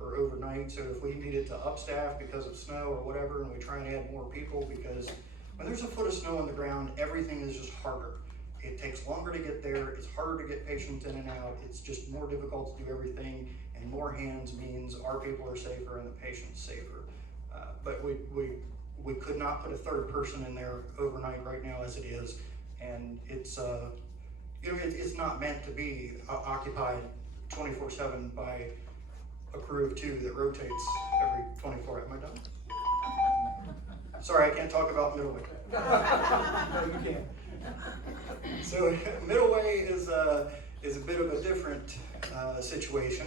or overnight, so if we needed to upstaff because of snow or whatever, and we try and add more people, because when there's a foot of snow on the ground, everything is just harder. It takes longer to get there, it's harder to get patients in and out, it's just more difficult to do everything, and more hands means our people are safer and the patient's safer. But we could not put a 3rd person in there overnight right now as it is, and it's it's not meant to be occupied 24/7 by a crew of 2 that rotates every 24. Am I done? Sorry, I can't talk about middleweight. No, you can't. So middleweight is a bit of a different situation.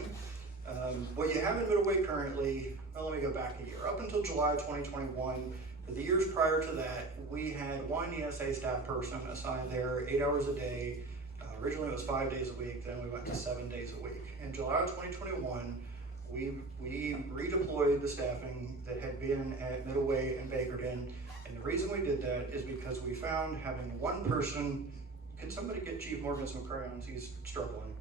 What you have in middleweight currently, well, let me go back a year. Up until July 2021, for the years prior to that, we had 1 ESA staff person assigned there 8 hours a day. Originally it was 5 days a week, then we went to 7 days a week. In July of 2021, we redeployed the staffing that had been at Middleway and Bakerton, and the reason we did that is because we found having 1 person, can somebody get Chief Morgan some crayons? He's struggling.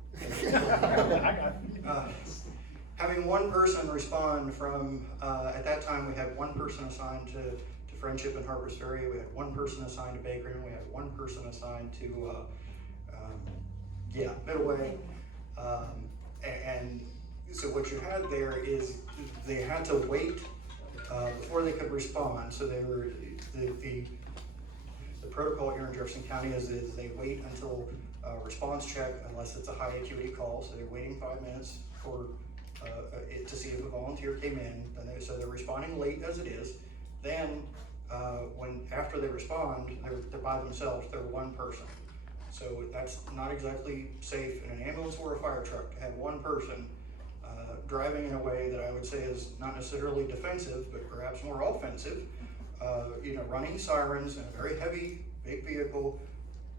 Having 1 person respond from, at that time we had 1 person assigned to Friendship and Harpers Ferry, we had 1 person assigned to Bakerton, we had 1 person assigned to Middleway, and so what you had there is they had to wait before they could respond. So they were the protocol here in Jefferson County is they wait until response check unless it's a high acuity call. So they're waiting 5 minutes for it to see if a volunteer came in. So they're responding late as it is. Then after they respond, they're by themselves. They're 1 person. So that's not exactly safe in an ambulance or a fire truck to have 1 person driving in a way that I would say is not necessarily defensive, but perhaps more offensive. Running sirens in a very heavy, big vehicle,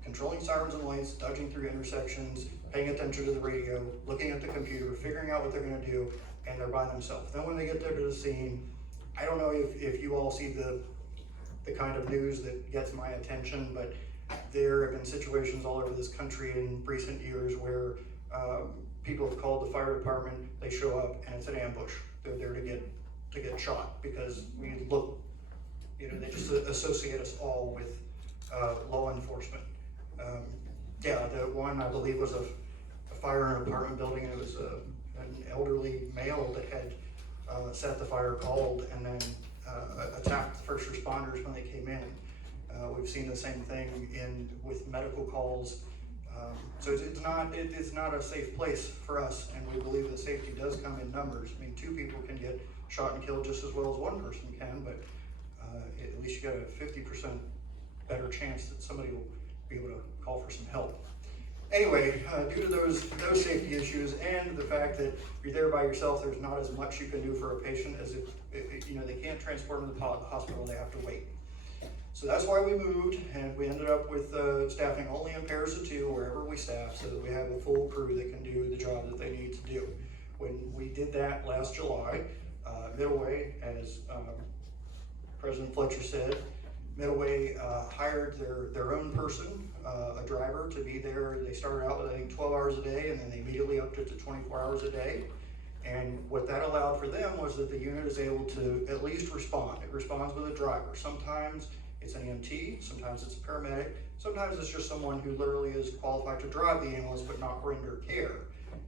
controlling sirens and lights, dodging through intersections, paying attention to the radio, looking at the computer, figuring out what they're gonna do, and they're by themselves. Then when they get there to the scene, I don't know if you all see the kind of news that gets my attention, but there have been situations all over this country in recent years where people have called the fire department, they show up, and it's an ambush. They're there to get shot because we look, they just associate us all with law enforcement. The one I believe was a fire in an apartment building. It was an elderly male that had set the fire, called, and then attacked the first responders when they came in. We've seen the same thing with medical calls. So it's not a safe place for us, and we believe that safety does come in numbers. I mean, 2 people can get shot and killed just as well as 1 person can, but at least you got a 50% better chance that somebody will be able to call for some help. Anyway, due to those safety issues and the fact that you're there by yourself, there's not as much you can do for a patient as if you know, they can't transport them to the hospital, they have to wait. So that's why we moved, and we ended up with staffing only in pairs of 2 wherever we staff, so that we have a full crew that can do the job that they need to do. When we did that last July, Middleway, as President Fletcher said, Middleway hired their own person, a driver, to be there. They started out with, I think, 12 hours a day, and then they immediately upped it to 24 hours a day. And what that allowed for them was that the unit is able to at least respond. It responds with a driver. Sometimes it's an EMT, sometimes it's a paramedic, sometimes it's just someone who literally is qualified to drive the ambulance but not render care.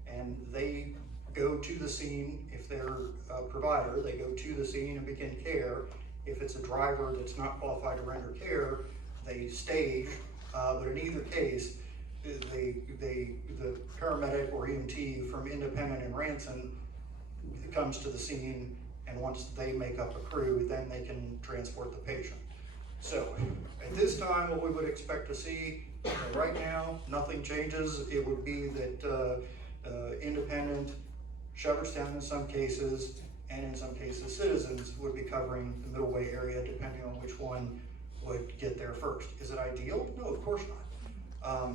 And they go to the scene. If they're a provider, they go to the scene and begin care. If it's a driver that's not qualified to render care, they stage, but in either case, the paramedic or EMT from Independent and Ranson comes to the scene, and once they make up a crew, then they can transport the patient. So at this time, what we would expect to see right now, nothing changes. It would be that Independent, Shepherdstown in some cases, and in some cases Citizens would be covering the Middleway area, depending on which one would get there first. Is it ideal? No, of course not.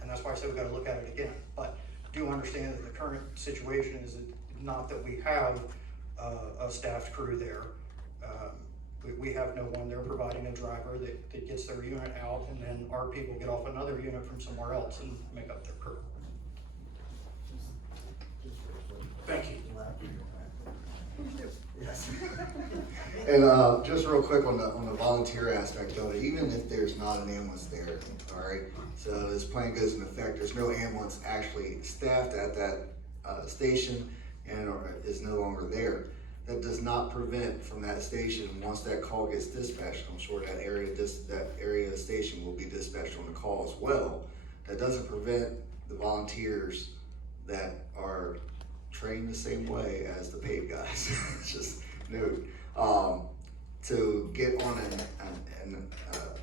And that's why I said we got to look at it again. But do understand that the current situation is not that we have a staffed crew there. We have no one. They're providing a driver that gets their unit out, and then our people get off another unit from somewhere else and make up their crew. Thank you. Yes. And just real quick on the volunteer aspect of it, even if there's not an ambulance there, all right, so this plan goes into effect, there's no ambulance actually staffed at that station and or is no longer there. That does not prevent from that station, once that call gets dispatched, I'm sure that area station will be dispatched on the call as well. That doesn't prevent the volunteers that are trained the same way as the paid guys, just note, to get on an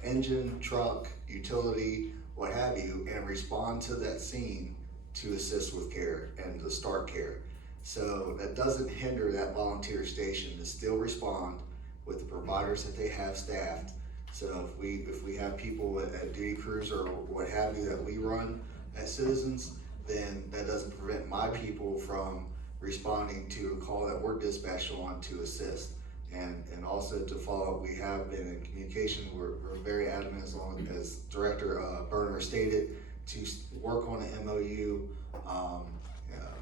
engine, truck, utility, what have you, and respond to that scene to assist with care and to start care. So that doesn't hinder that volunteer station to still respond with the providers that they have staffed. So if we have people at duty crews or what have you that we run as Citizens, then that doesn't prevent my people from responding to a call that we're dispatched on to assist. And also to follow up, we have been in communication. We're very adamant, as Director Berner stated, to work on an MOU,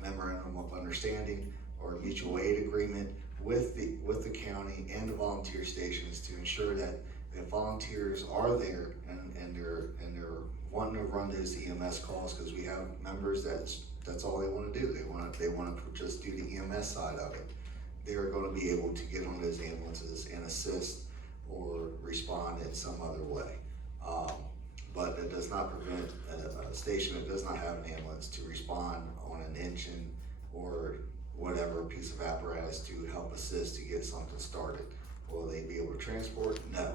memorandum of understanding or mutual aid agreement with the county and the volunteer stations to ensure that the volunteers are there and they're wanting to run those EMS calls, because we have members that's all they want to do. They want to just do the EMS side of it. They're going to be able to get on those ambulances and assist or respond in some other way. But that does not prevent a station that does not have an ambulance to respond on an engine or whatever piece of apparatus to help assist to get something started. Will they be able to transport? No,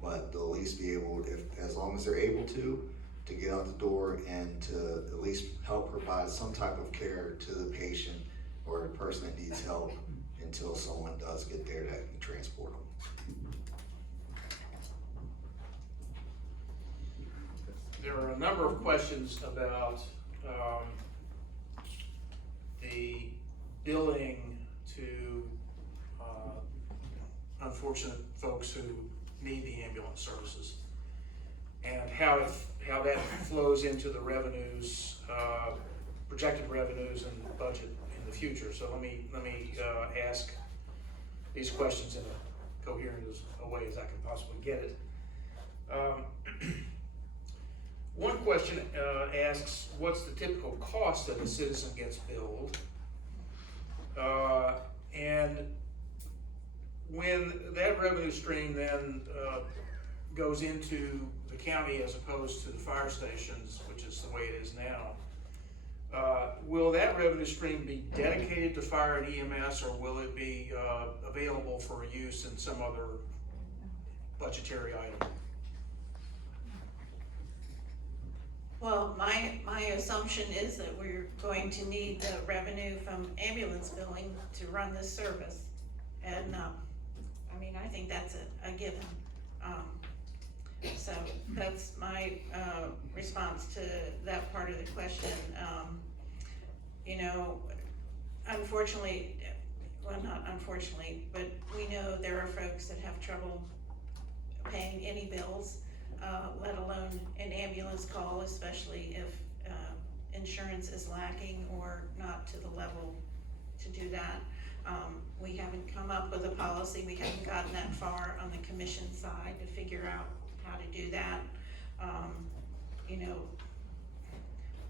but they'll at least be able, as long as they're able to get out the door and to at least help provide some type of care to the patient or the person that needs help until someone does get there that can transport them. There are a number of questions about the billing to unfortunate folks who need the ambulance services, and how that flows into the revenues, projected revenues and budget in the future. So let me ask these questions in a coherent a way as I can possibly get it. One question asks, what's the typical cost that a citizen gets billed? And when that revenue stream then goes into the county as opposed to the fire stations, which is the way it is now, will that revenue stream be dedicated to fire and EMS, or will it be available for use in some other budgetary item? Well, my assumption is that we're going to need the revenue from ambulance billing to run this service. And, I mean, I think that's a given. So that's my, response to that part of the question. You know, unfortunately, well, not unfortunately, but we know there are folks that have trouble paying any bills, let alone an ambulance call, especially if insurance is lacking or not to the level to do that. We haven't come up with a policy, we haven't gotten that far on the commission side to figure out how to do that. You know,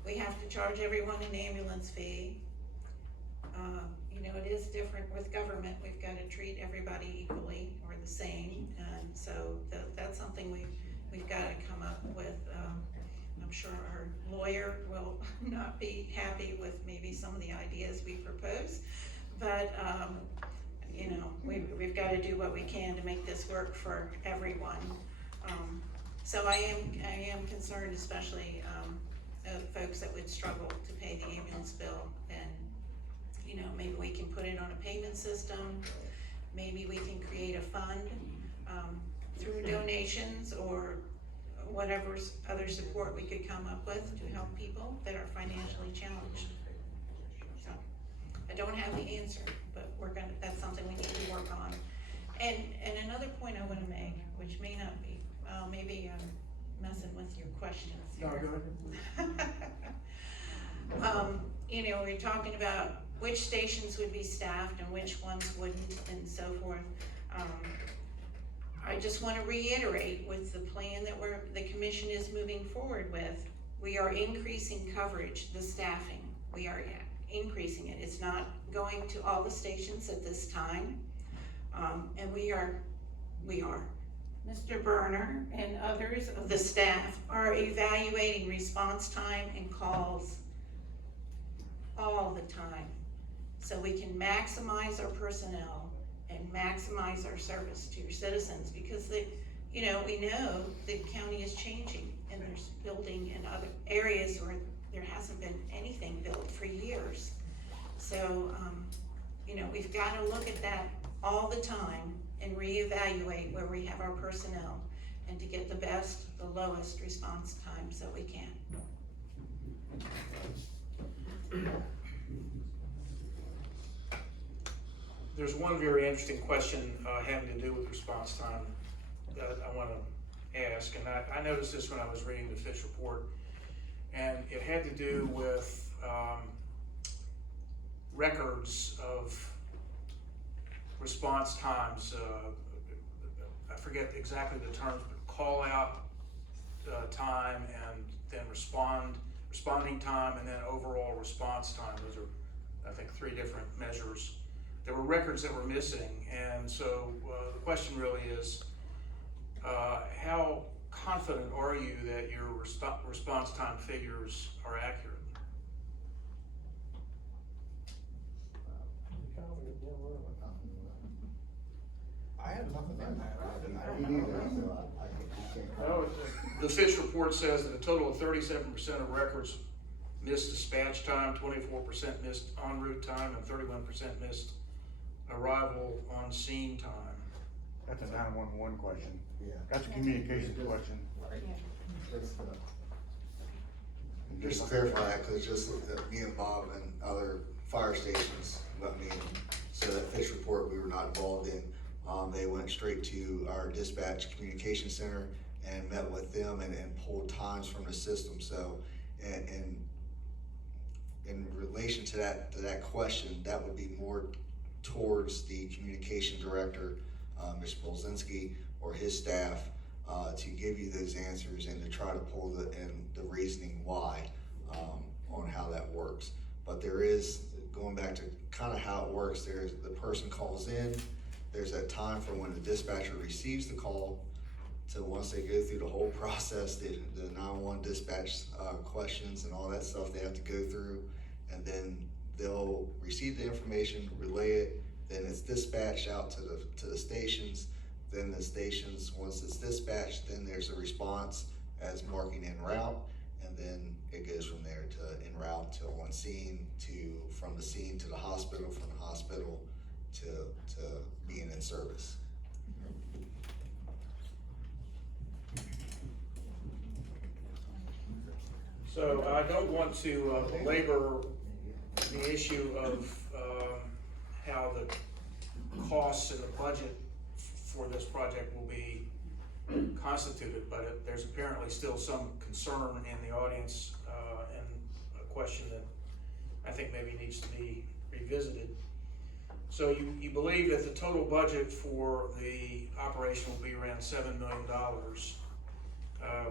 we have to charge everyone an ambulance fee. You know, it is different with government, we've gotta treat everybody equally or the same, and so that's something we've gotta come up with. I'm sure our lawyer will not be happy with maybe some of the ideas we propose, but, you know, we've gotta do what we can to make this work for everyone. So I am concerned, especially, folks that would struggle to pay the ambulance bill, and, you know, maybe we can put it on a payment system, maybe we can create a fund, through donations or whatever other support we could come up with to help people that are financially challenged. So, I don't have the answer, but that's something we need to work on. And another point I wanna make, which may not be, maybe I'm messing with your questions No, here. go ahead. You know, we're talking about which stations would be staffed and which ones wouldn't and so forth. I just wanna reiterate with the plan that the commission is moving forward with, we are increasing coverage, the staffing. We are increasing it. It's not going to all the stations at this time. And we are. Mr. Berner and others of the staff are evaluating response time and calls all the time. So we can maximize our personnel and maximize our service to your citizens, because you know, we know the county is changing and there's building in other areas where there hasn't been anything built for years. So, you know, we've gotta look at that all the time and reevaluate where we have our personnel, and to get the best, the lowest response times that we can. There's one very interesting question having to do with response time that I want to ask, and I noticed this when I was reading the Fitch report, and it had to do with records of response times. I forget exactly the terms, but call out time, and then responding time, and then overall response time. Those are, I think, 3 different measures. There were records that were missing, and so the question really is, how confident are you that your response time figures are accurate? I have nothing in that. Me neither, so I can't. No, the Fitch report says that a total of 37% of records missed dispatch time, 24% missed en route time, and 31% missed arrival on scene time. That's a 911 question. Yeah. That's a communications question. That's, Just to clarify that, cause just me and Bob and other fire stations, so that Fitch report we were not involved in. They went straight to our dispatch communication center and met with them and pulled times from the system. So, and in relation to that question, that would be more towards the communication director, Mr. Bolzinski, or his staff, to give you those answers and to try to pull the reasoning why, on how that works. But there is, going back to kind of how it works, there's the person calls in, there's that time from when the dispatcher receives the call to once they go through the whole process, the 911 dispatch questions and all that stuff they have to go through, and then they'll receive the information, relay it, then it's dispatched out to the stations. Then the stations, once it's dispatched, then there's a response as marking en route, and then it goes from there to en route to on scene, to from the scene to the hospital, from the hospital to being in service. So I don't want to belabor the issue of how the costs and the budget for this project will be constituted, but there's apparently still some concern in the audience, and a question that I think maybe needs to be revisited. So you believe that the total budget for the operation will be around $7 million.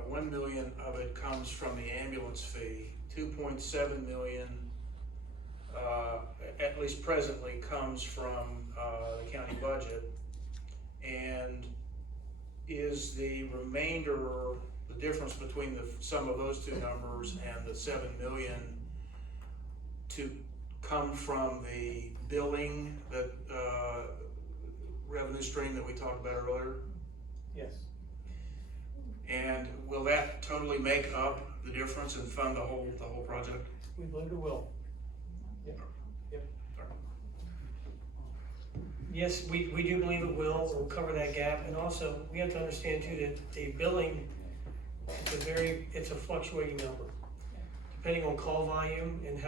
1 million of it comes from the ambulance fee. 2.7 million, at least presently, comes from the county budget. And is the remainder, the difference between the sum of those two numbers and the 7 million to come from the billing, that revenue stream that we talked about earlier? Yes. And will that totally make up the difference and fund the whole project? We believe it will. Yep. Yep. Yes, we do believe it will. We'll cover that gap. And also, we have to understand too that the billing, it's a fluctuating number. Depending on call volume and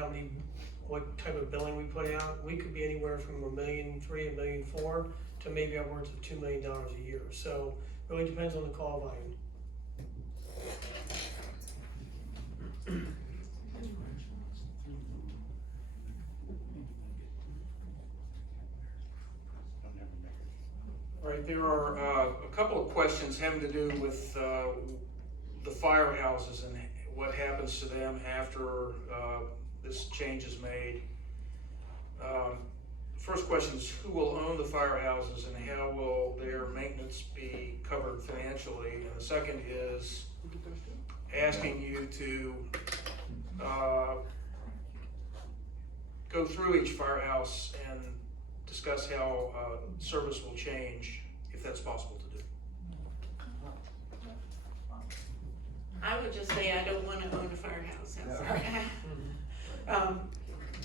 what type of billing we put out, we could be anywhere from $1.3 million, $1.4 million to maybe upwards of $2 million a year. So it really depends on the call volume. All right, there are a couple of questions having to do with the firehouses and what happens to them after this change is made. First question is, who will own the firehouses and how will their maintenance be covered financially? And the second is asking you to go through each firehouse and discuss how service will change, if that's possible to do. I would just say I don't wanna own a firehouse.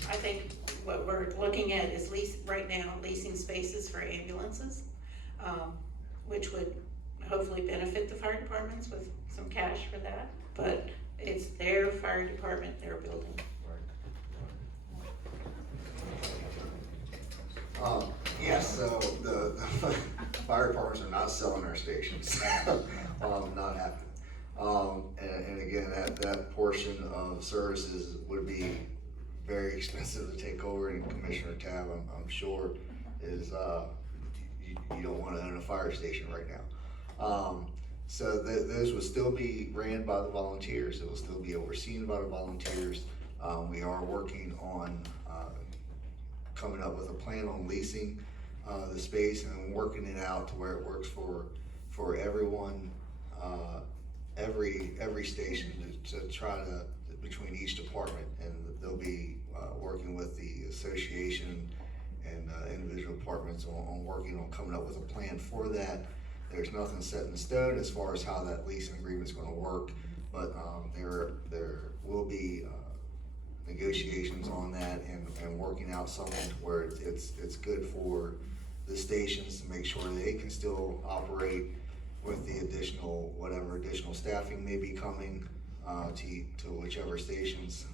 I think what we're looking at is right now leasing spaces for ambulances, which would hopefully benefit the fire departments with some cash for that, but it's their fire department, their building. Yes, so the fire departments are not selling our stations. Not happening. And again, that portion of services would be very expensive to take over, and Commissioner Tabb, I'm sure, is you don't want to own a fire station right now. So those will still be ran by the volunteers. It will still be overseen by the volunteers. We are working on coming up with a plan on leasing the space and working it out to where it works for everyone, every station to try to, between each department, and they'll be working with the association and individual departments on working on coming up with a plan for that. There's nothing set in stone as far as how that leasing agreement's gonna work, but there will be negotiations on that and working out something to where it's good for the stations to make sure they can still operate with the whatever additional staffing may be coming to whichever stations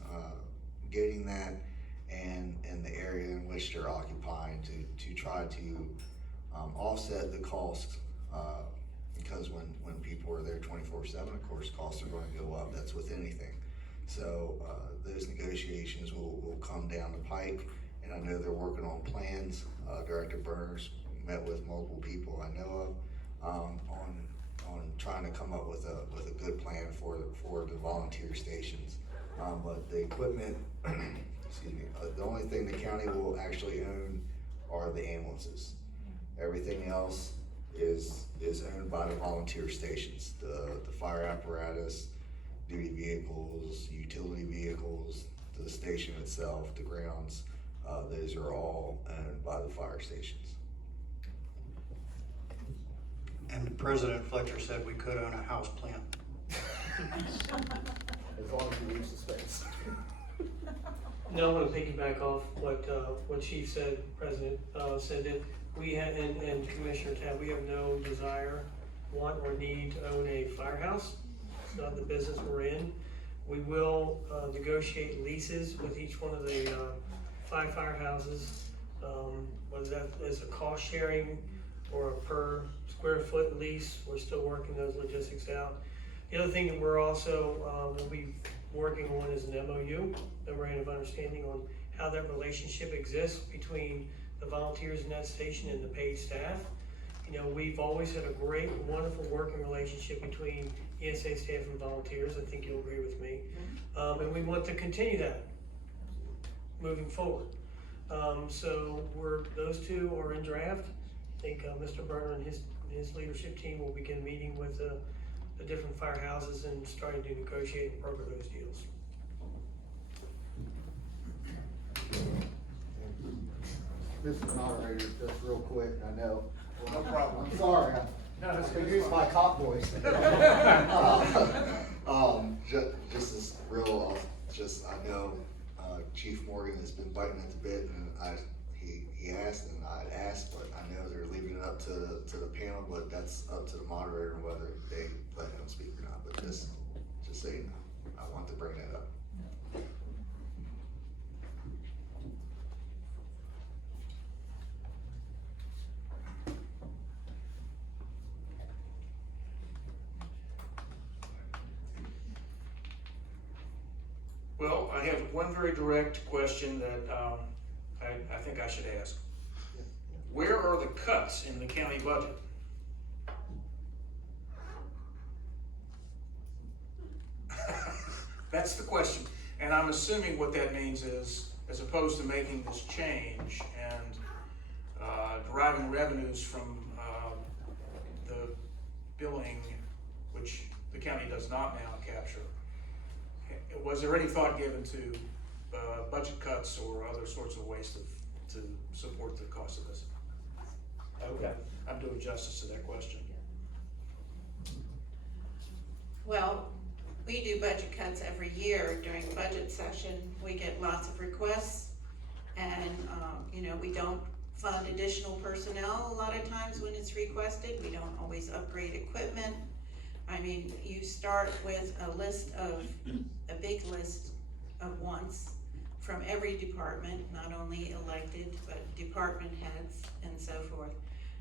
getting that, and the area in which they're occupying to try to offset the costs, because when people are there 24/7, of course, costs are going to go up. That's with anything. So those negotiations will come down the pike, and I know they're working on plans. Director Berners met with multiple people I know of on on trying to come up with a good plan for the volunteer stations. But the equipment, excuse me, the only thing the county will actually own are the ambulances. Everything else is owned by the volunteer stations, the fire apparatus, duty vehicles, utility vehicles, the station itself, the grounds, those are all owned by the fire stations. And President Fletcher said we could own a house plant. As long as you use the space. No, I wanna piggyback off what Chief said, President, said that we had, and Commissioner Tabb, we have no desire, want, or need to own a firehouse. It's not the business we're in. We will, negotiate leases with each one of the, 5 firehouses. Whether that is a cost sharing or a per square foot lease, we're still working those logistics out. The other thing that we're also, will be working on is an MOU, memorandum of understanding on how that relationship exists between the volunteers in that station and the paid staff. You know, we've always had a great, wonderful working relationship between ESA staff and volunteers. I think you'll agree with me. And we want to continue that moving forward. So those two are in draft. I think Mr. Berner and his leadership team will begin meeting with the different firehouses and starting to negotiate and broker those deals. Mr. Moderator, just real quick, I know. No problem. I'm sorry, No, that's I good. used my cop voice. Just as real, I know, Chief Morgan has been biting at the bit, and he asked, and I'd asked, but I know they're leaving it up to the panel, but that's up to the moderator whether they let him speak or not, but just so you know, I want to bring that up. Well, I have one very direct question that I think I should ask. Where are the cuts in the county budget? That's the question. And I'm assuming what that means is, as opposed to making this change and deriving revenues from the billing, which the county does not now capture, was there any thought given to budget cuts or other sorts of ways to support the cost of this? Okay, I'm doing justice to that question. Well, we do budget cuts every year during budget session. We get lots of requests and, we don't fund additional personnel a lot of times when it's requested. We don't always upgrade equipment. I mean, you start with a big list of wants from every department, not only elected, but department heads and so forth.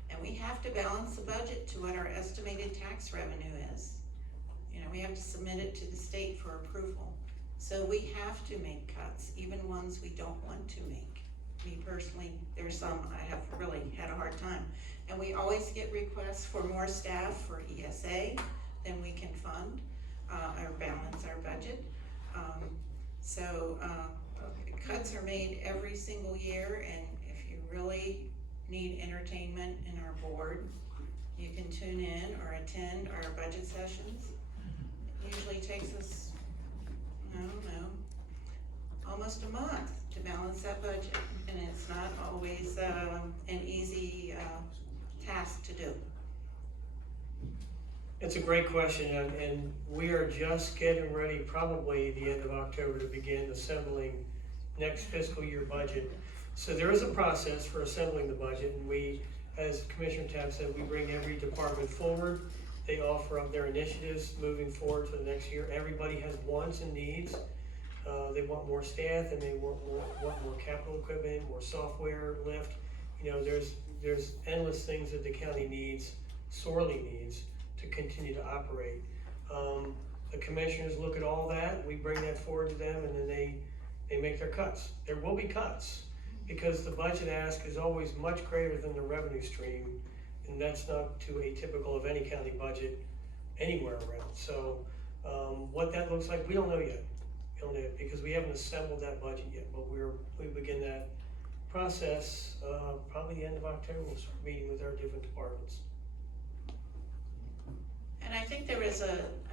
And we have to balance the budget to what our estimated tax revenue is. We have to submit it to the state for approval. So we have to make cuts, even ones we don't want to make. Me personally, there's some I have really had a hard time. And we always get requests for more staff for ESA than we can fund, or balance our budget. Cuts are made every single year, and if you really need entertainment in our board, you can tune in or attend our budget sessions. It usually takes us, I don't know, almost a month to balance that budget, and it's not always an easy task to do. It's a great question, and we are just getting ready, probably the end of October, to begin assembling next fiscal year budget. So there is a process for assembling the budget, and we, as Commissioner Tabb said, we bring every department forward. They offer up their initiatives moving forward for the next year. Everybody has wants and needs. They want more staff, and they want more capital equipment, more software lift. There's endless things that the county needs, sorely needs, to continue to operate. The commissioners look at all that, we bring that forward to them, and then they make their cuts. There will be cuts, because the budget ask is always much greater than the revenue stream, and that's not too atypical of any county budget. anywhere around. So, what that looks like, we don't know yet. We don't know yet, because we haven't assembled that budget yet, but we begin that process, probably the end of October. We'll start meeting with our different departments. And I think there was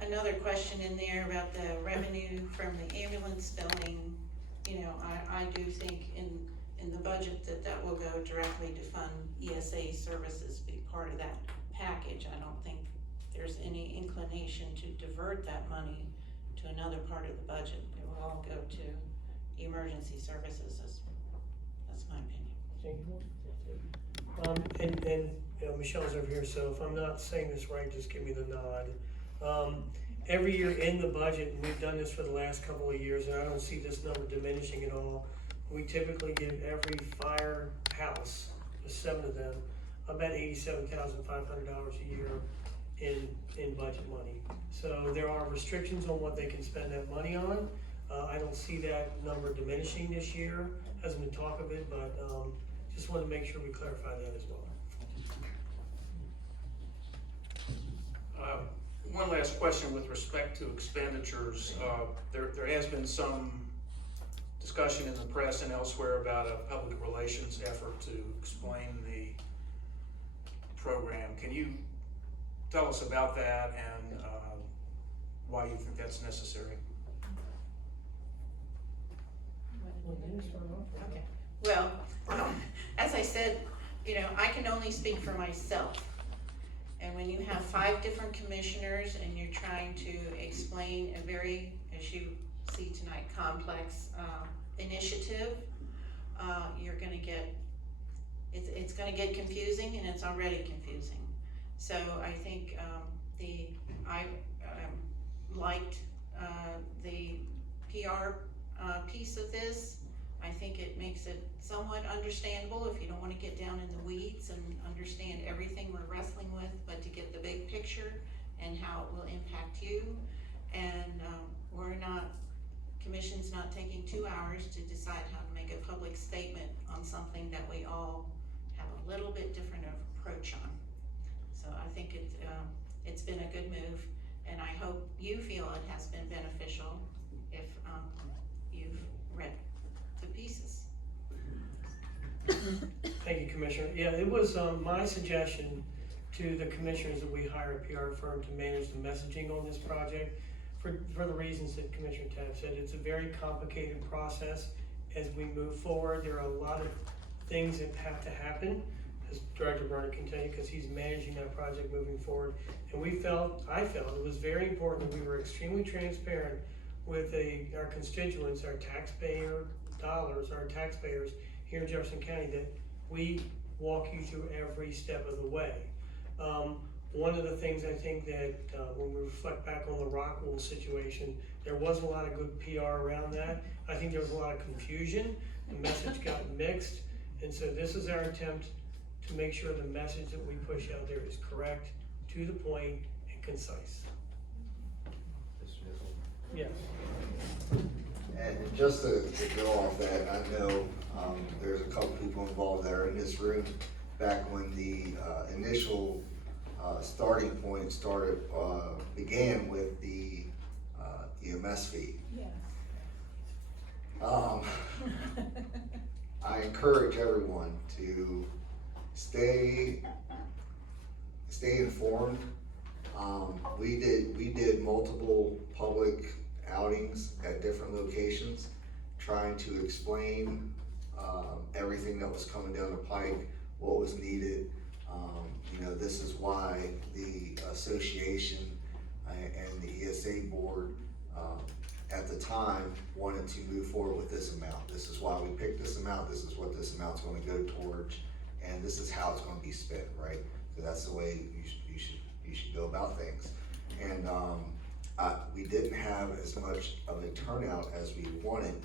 another question in there about the revenue from the ambulance billing. You know, I do think in the budget that will go directly to fund ESA services, be part of that package. I don't think there's any inclination to divert that money to another part of the budget. It will all go to emergency services. That's my opinion. And you know, Michelle's over here, so if I'm not saying this right, just give me the nod. Every year in the budget, and we've done this for the last couple of years, and I don't see this number diminishing at all. We typically give every firehouse, there's 7 of them, about $87,500 a year in budget money. So there are restrictions on what they can spend that money on. I don't see that number diminishing this year. Hasn't been talk of it, but just want to make sure we clarify that as well. One last question with respect to expenditures. There has been some discussion in the press and elsewhere about a public relations effort to explain the program. Can you tell us about that and why you think that's necessary? Okay. Well, as I said, you know, I can only speak for myself. And when you have 5 different commissioners and you're trying to explain a very, as you see tonight, complex initiative, you're gonna get, it's gonna get confusing, and it's already confusing. So I think I liked the PR piece of this. I think it makes it somewhat understandable if you don't want to get down in the weeds and understand everything we're wrestling with, but to get the big picture and how it will impact you. And commission's not taking 2 hours to decide how to make a public statement on something that we all have a little bit different approach on. So I think it's been a good move, and I hope you feel it has been beneficial if you've read the pieces. Thank you, Commissioner. Yeah, it was my suggestion to the commissioners that we hire a PR firm to manage the messaging on this project for the reasons that Commissioner Tabb said. It's a very complicated process as we move forward. There are a lot of things that have to happen, as Director Bernard can tell you, because he's managing that project moving forward. And I felt it was very important that we were extremely transparent with our constituents, our taxpayer dollars, our taxpayers here in Jefferson County, that we walk you through every step of the way. One of the things I think that when we reflect back on the Rockwell situation, there wasn't a lot of good PR around that. I think there was a lot of confusion. The message got mixed. And so this is our attempt to make sure the message that we push out there is correct, to the point, and concise. Yes. And just to go off that, I know there's a couple people involved that are in this room back when the initial starting point began with the EMS fee. Yes. I encourage everyone to stay informed. We did multiple public outings at different locations, trying to explain everything that was coming down the pike, what was needed. You know, this is why the association and the ESA board at the time wanted to move forward with this amount. This is why we picked this amount. This is what this amount's going to go towards, and this is how it's going to be spent, right? So that's the way you should go about things. And we didn't have as much of a turnout as we wanted,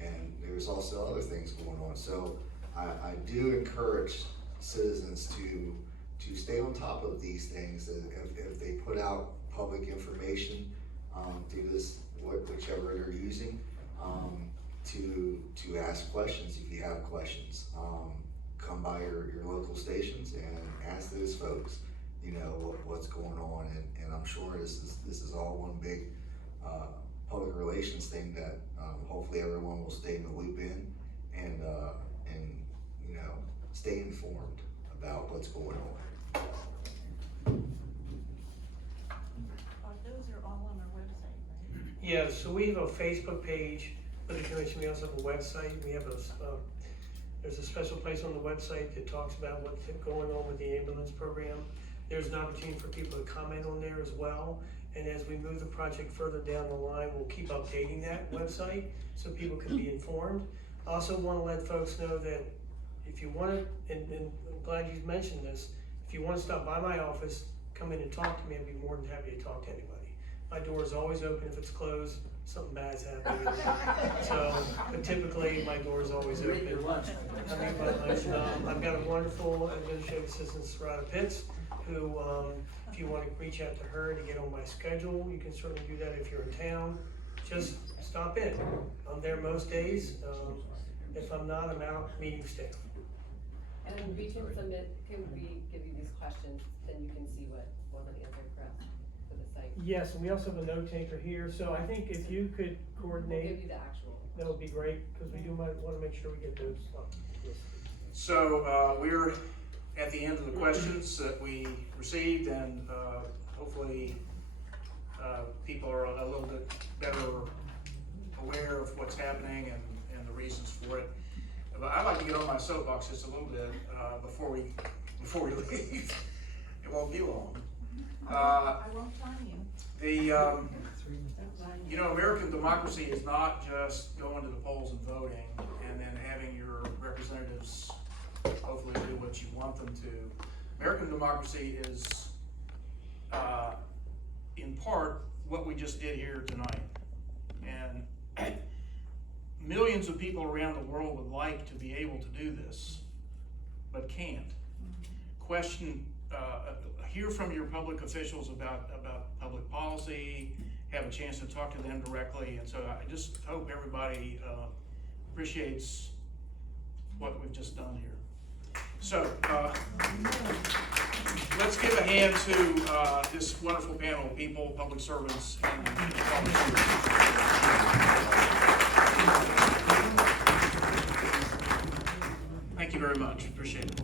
and there's also other things going on. So I do encourage citizens to stay on top of these things. If they put out public information through this, whichever they're using, to ask questions if you have questions. Come by your local stations and ask those folks. you know, what's going on, and I'm sure this is all one big, public relations thing that, hopefully everyone will stay in the loop in, and, you know, stay informed about what's going on. Those are all on our website, right? Yeah, so we have a Facebook page for the commission, we also have a website, we have there's a special place on the website that talks about what's going on with the ambulance program. There's an opportunity for people to comment on there as well, and as we move the project further down the line, we'll keep updating that website so people can be informed. I also wanna let folks know that if you wanna, and I'm glad you mentioned this, if you wanna stop by my office, come in and talk to me, I'd be more than happy to talk to anybody. My door is always open. If it's closed, something bad's happening. So, but typically, my door is always open. I mean, but I've got a wonderful administrative assistant, Sarada Pitts, who, if you want to reach out to her to get on my schedule, you can certainly do that if you're in town. Just stop in. I'm there most days. If I'm not, I'm out meeting staff. And then we can submit, can we give you these questions, then you can see what the answer correct for the site. Yes, and we also have a note taker here, so I think if you could We'll coordinate, give you the actual. that would be great, because we do want to make sure we get those up. So, we're at the end of the questions that we received, and, hopefully, people are a little bit better aware of what's happening and the reasons for it. But I'd like to get on my soapbox just a little bit, before we leave. It won't be long. I won't time you. You know, American democracy is not just going to the polls and voting and then having your representatives hopefully do what you want them to. American democracy is, in part, what we just did here tonight. And millions of people around the world would like to be able to do this, but can't. Hear from your public officials about public policy, have a chance to talk to them directly, and so I just hope everybody appreciates what we've just done here. So, let's give a hand to this wonderful panel of people, public servants, and public servants. Thank you very much, appreciate it.